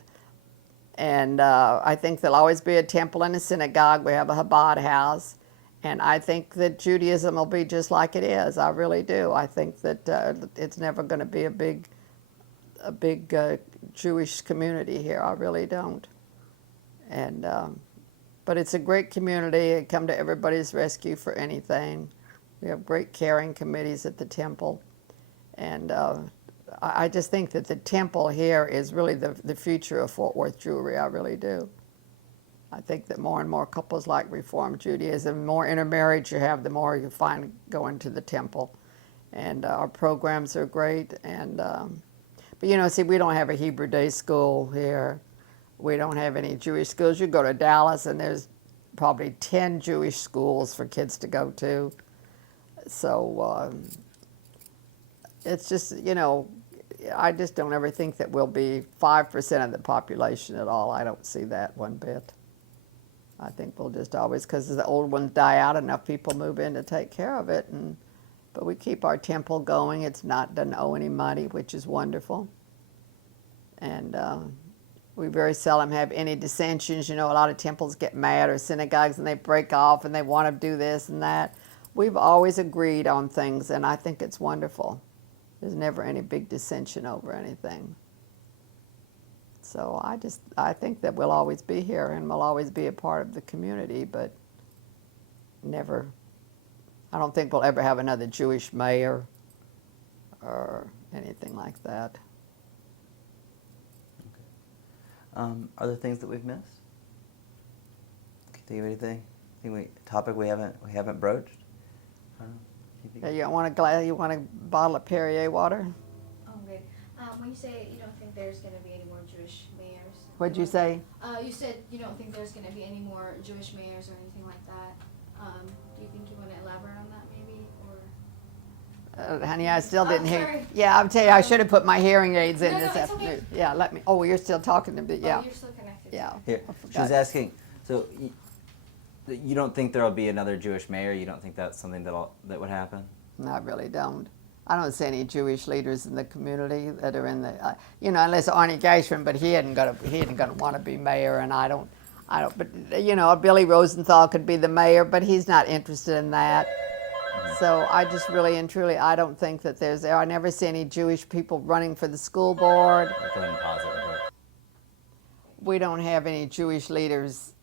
And I think there'll always be a temple and a synagogue. We have a Chabad house. And I think that Judaism will be just like it is. I really do. I think that it's never going to be a big Jewish community here. I really don't. And but it's a great community. It come to everybody's rescue for anything. We have great caring committees at the temple. And I just think that the temple here is really the future of Fort Worth Jewry. I really do. I think that more and more couples like Reform Judaism. The more intermarriage you have, the more you find going to the temple. And our programs are great. And but you know, see, we don't have a Hebrew day school here. We don't have any Jewish schools. You go to Dallas, and there's probably 10 Jewish schools for kids to go to. So it's just, you know, I just don't ever think that we'll be 5% of the population at all. I don't see that one bit. I think we'll just always, because the old ones die out, enough people move in to take care of it. But we keep our temple going. It's doesn't owe any money, which is wonderful. And we very seldom have any dissensions. You know, a lot of temples get mad, or synagogues, and they break off and they want to do this and that. We've always agreed on things, and I think it's wonderful. There's never any big dissension over anything. So I think that we'll always be here, and we'll always be a part of the community, but never, I don't think we'll ever have another Jewish mayor or anything like that. Okay. Are there things that we've missed? Can you think of anything? Topic we haven't broached? I don't know. You want a bottle of Perrier water? Oh, good. When you say you don't think there's going to be any more Jewish mayors. What'd you say? You said you don't think there's going to be any more Jewish mayors or anything like that. Do you think you want to elaborate on that maybe? Or? Honey, I still didn't hear. Sorry. Yeah, I'll tell you, I should have put my hearing aids in No, this it's afternoon. okay. Yeah, let me. Oh, you're still talking to me. Yeah. Oh, you're still connected. Yeah. Here, I forgot. she was asking, so you don't think there'll be another Jewish mayor? You don't think that's something that would happen? No, I really don't. I don't see any Jewish leaders in the community that are in the, you know, unless Arnie Geishman, but he isn't gonna want to be mayor, and I don't. But you know, Billy Rosenthal could be the mayor, but he's not interested in that. So I just really and truly, I don't think that I never see any Jewish people running for the school board. Go ahead and pause it real quick. We don't have any Jewish leaders.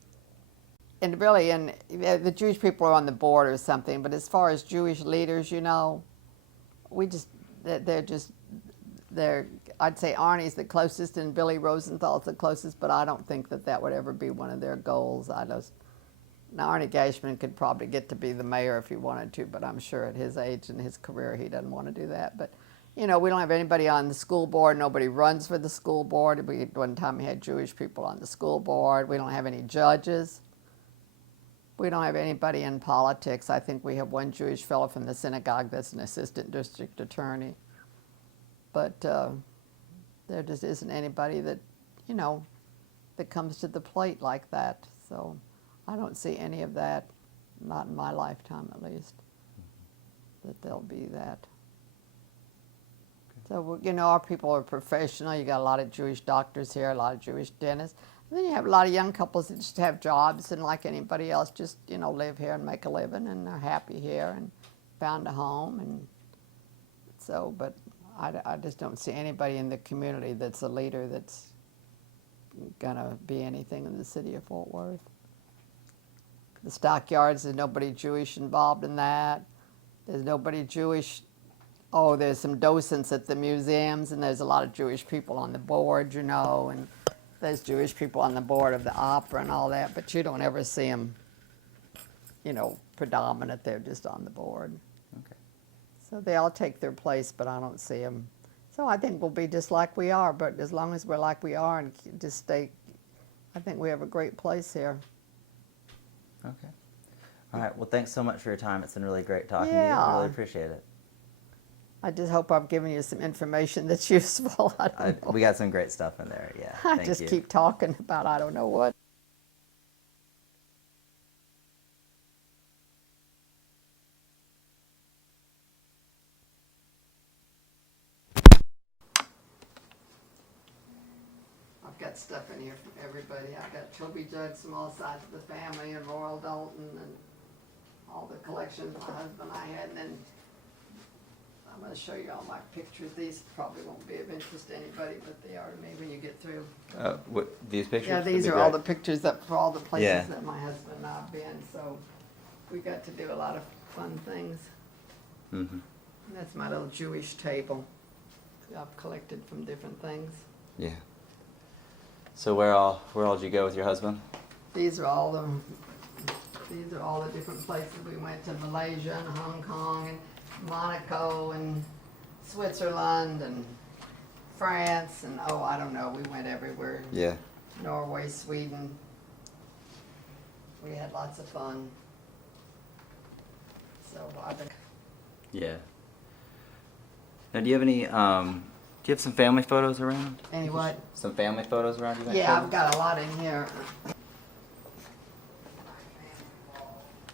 And really, the Jewish people are on the board or something, but as far as Jewish leaders, you know, they're I'd say Arnie's the closest and Billy Rosenthal's the closest, but I don't think that would ever be one of their goals. Now Arnie Geishman could probably get to be the mayor if he wanted to, but I'm sure at his age and his career he doesn't want to do that. But, you know, we don't have anybody on the school board. Nobody runs for the school board. One time we had Jewish people on the school board. We don't have any judges. We don't have anybody in politics. I think we have one Jewish fellow from the synagogue that's an assistant district attorney. But there just isn't anybody that, you know, that comes to the plate like that. So I don't see any of that, not in my lifetime at least, that there'll be that. Okay. So, you know, our people are professional. You got a lot of Jewish doctors here, a lot of Jewish dentists. And then you have a lot of young couples that just have jobs and like anybody else just, you know, live here and make a living and are happy here and found a home. And so, but I just don't see anybody in the community that's a leader that's going to be anything in the city of Fort Worth. The stockyards, there's nobody Jewish involved in that. There's nobody Jewish. Oh, there's some docents at the museums, and there's a lot of Jewish people on the board, you know, and there's Jewish people on the board of the opera and all that, but you don't ever see them, you know, predominant. They're just on the board. Okay. So they all take their place, but I don't see them. So I think we'll be just like we are, but as long as we're like we are and just stay, I think we have a great place here. Okay. All right. Well, thanks so much for your time. It's been really great talking to you. Yeah. I really appreciate it. I just hope I've given you some information that's useful. I don't know. We got some great stuff in there. Yeah. I Thank just you. keep talking about I don't know what. I've got stuff in here from everybody. I've got Toby Judd, Small Sides of the Family, and Royal Dalton, and all the collections my husband and I had. And then I'm going to show you all my pictures. These probably won't be of interest to anybody, but they are to me when you get through. These pictures? Yeah, would these be are all great. the pictures up for all the places Yeah. that my husband and I have been. So we got to do a lot of fun things. Mm-hmm. And that's my little Jewish table that I've collected from different things. Yeah. So where all did you go with your husband? These are all the different places we went to: Malaysia and Hong Kong and Monaco and Switzerland and France and oh, I don't know. We went everywhere. Yeah. Norway, Sweden. We had lots of fun. So I've been. Yeah. Now, do you have any? Do you have some family photos around? Any what? Some family photos around you? Yeah, I've got a lot in here.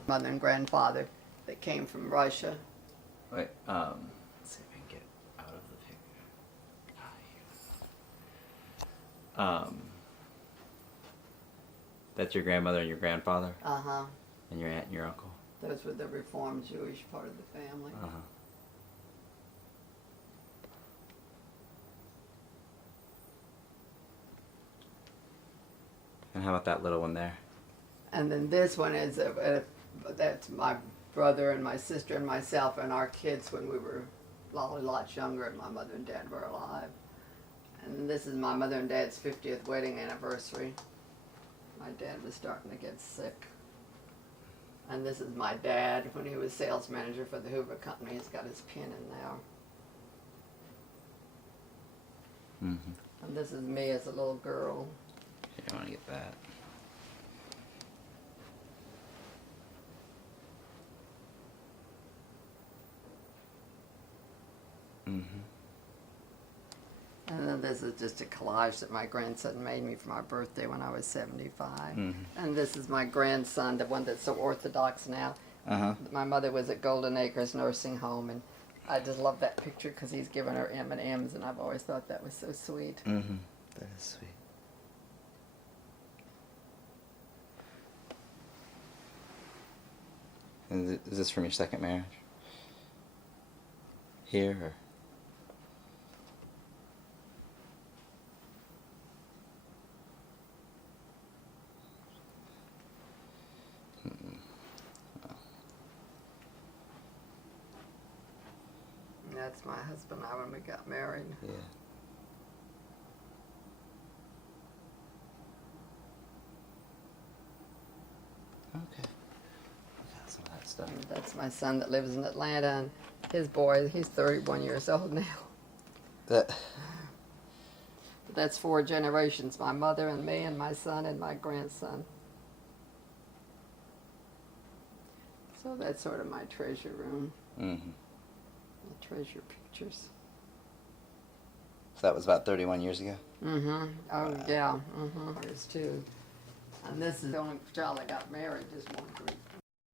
Mother and grandfather that came from Russia. Wait. Let's see if I can get out of the picture. That's your grandmother and your grandfather, Uh-huh. and your aunt and your uncle. Those were the Reformed Jewish part of the family. Uh huh. And how about that little one there? And then this one is that's my brother and my sister and myself and our kids when we were lots younger and my mother and dad were alive. And this is my mother and dad's 50th wedding anniversary. My dad was starting to get sick. And this is my dad when he was sales manager for the Hoover Company. He's got his pin in there. Mm-hmm. And this is me as a little girl. Yeah, I want to get that. Mm-hmm. And then this is just a collage that my grandson made me for my birthday when I was 75. Mhm. And this is my grandson, the one that's so Orthodox now. Uh-huh. My mother was at Golden Acres Nursing Home, and I just love that picture because he's giving her M&Ms, and I've always thought that was so sweet. Mm-hmm. That is sweet. And is this from your second marriage? Here or? And that's my husband and I when we got married. Yeah. Okay. Got some of that stuff. And that's my son that lives in Atlanta, and his boy, he's 31 years old now. That. But that's 4 generations, my mother and me and my son and my grandson. So that's sort of my treasure room. Mm-hmm. I treasure pictures. So that was about 31 years ago? Mm-hmm. Oh, yeah. Mm-hmm. There's 2. And this is the only child that got married, just one group.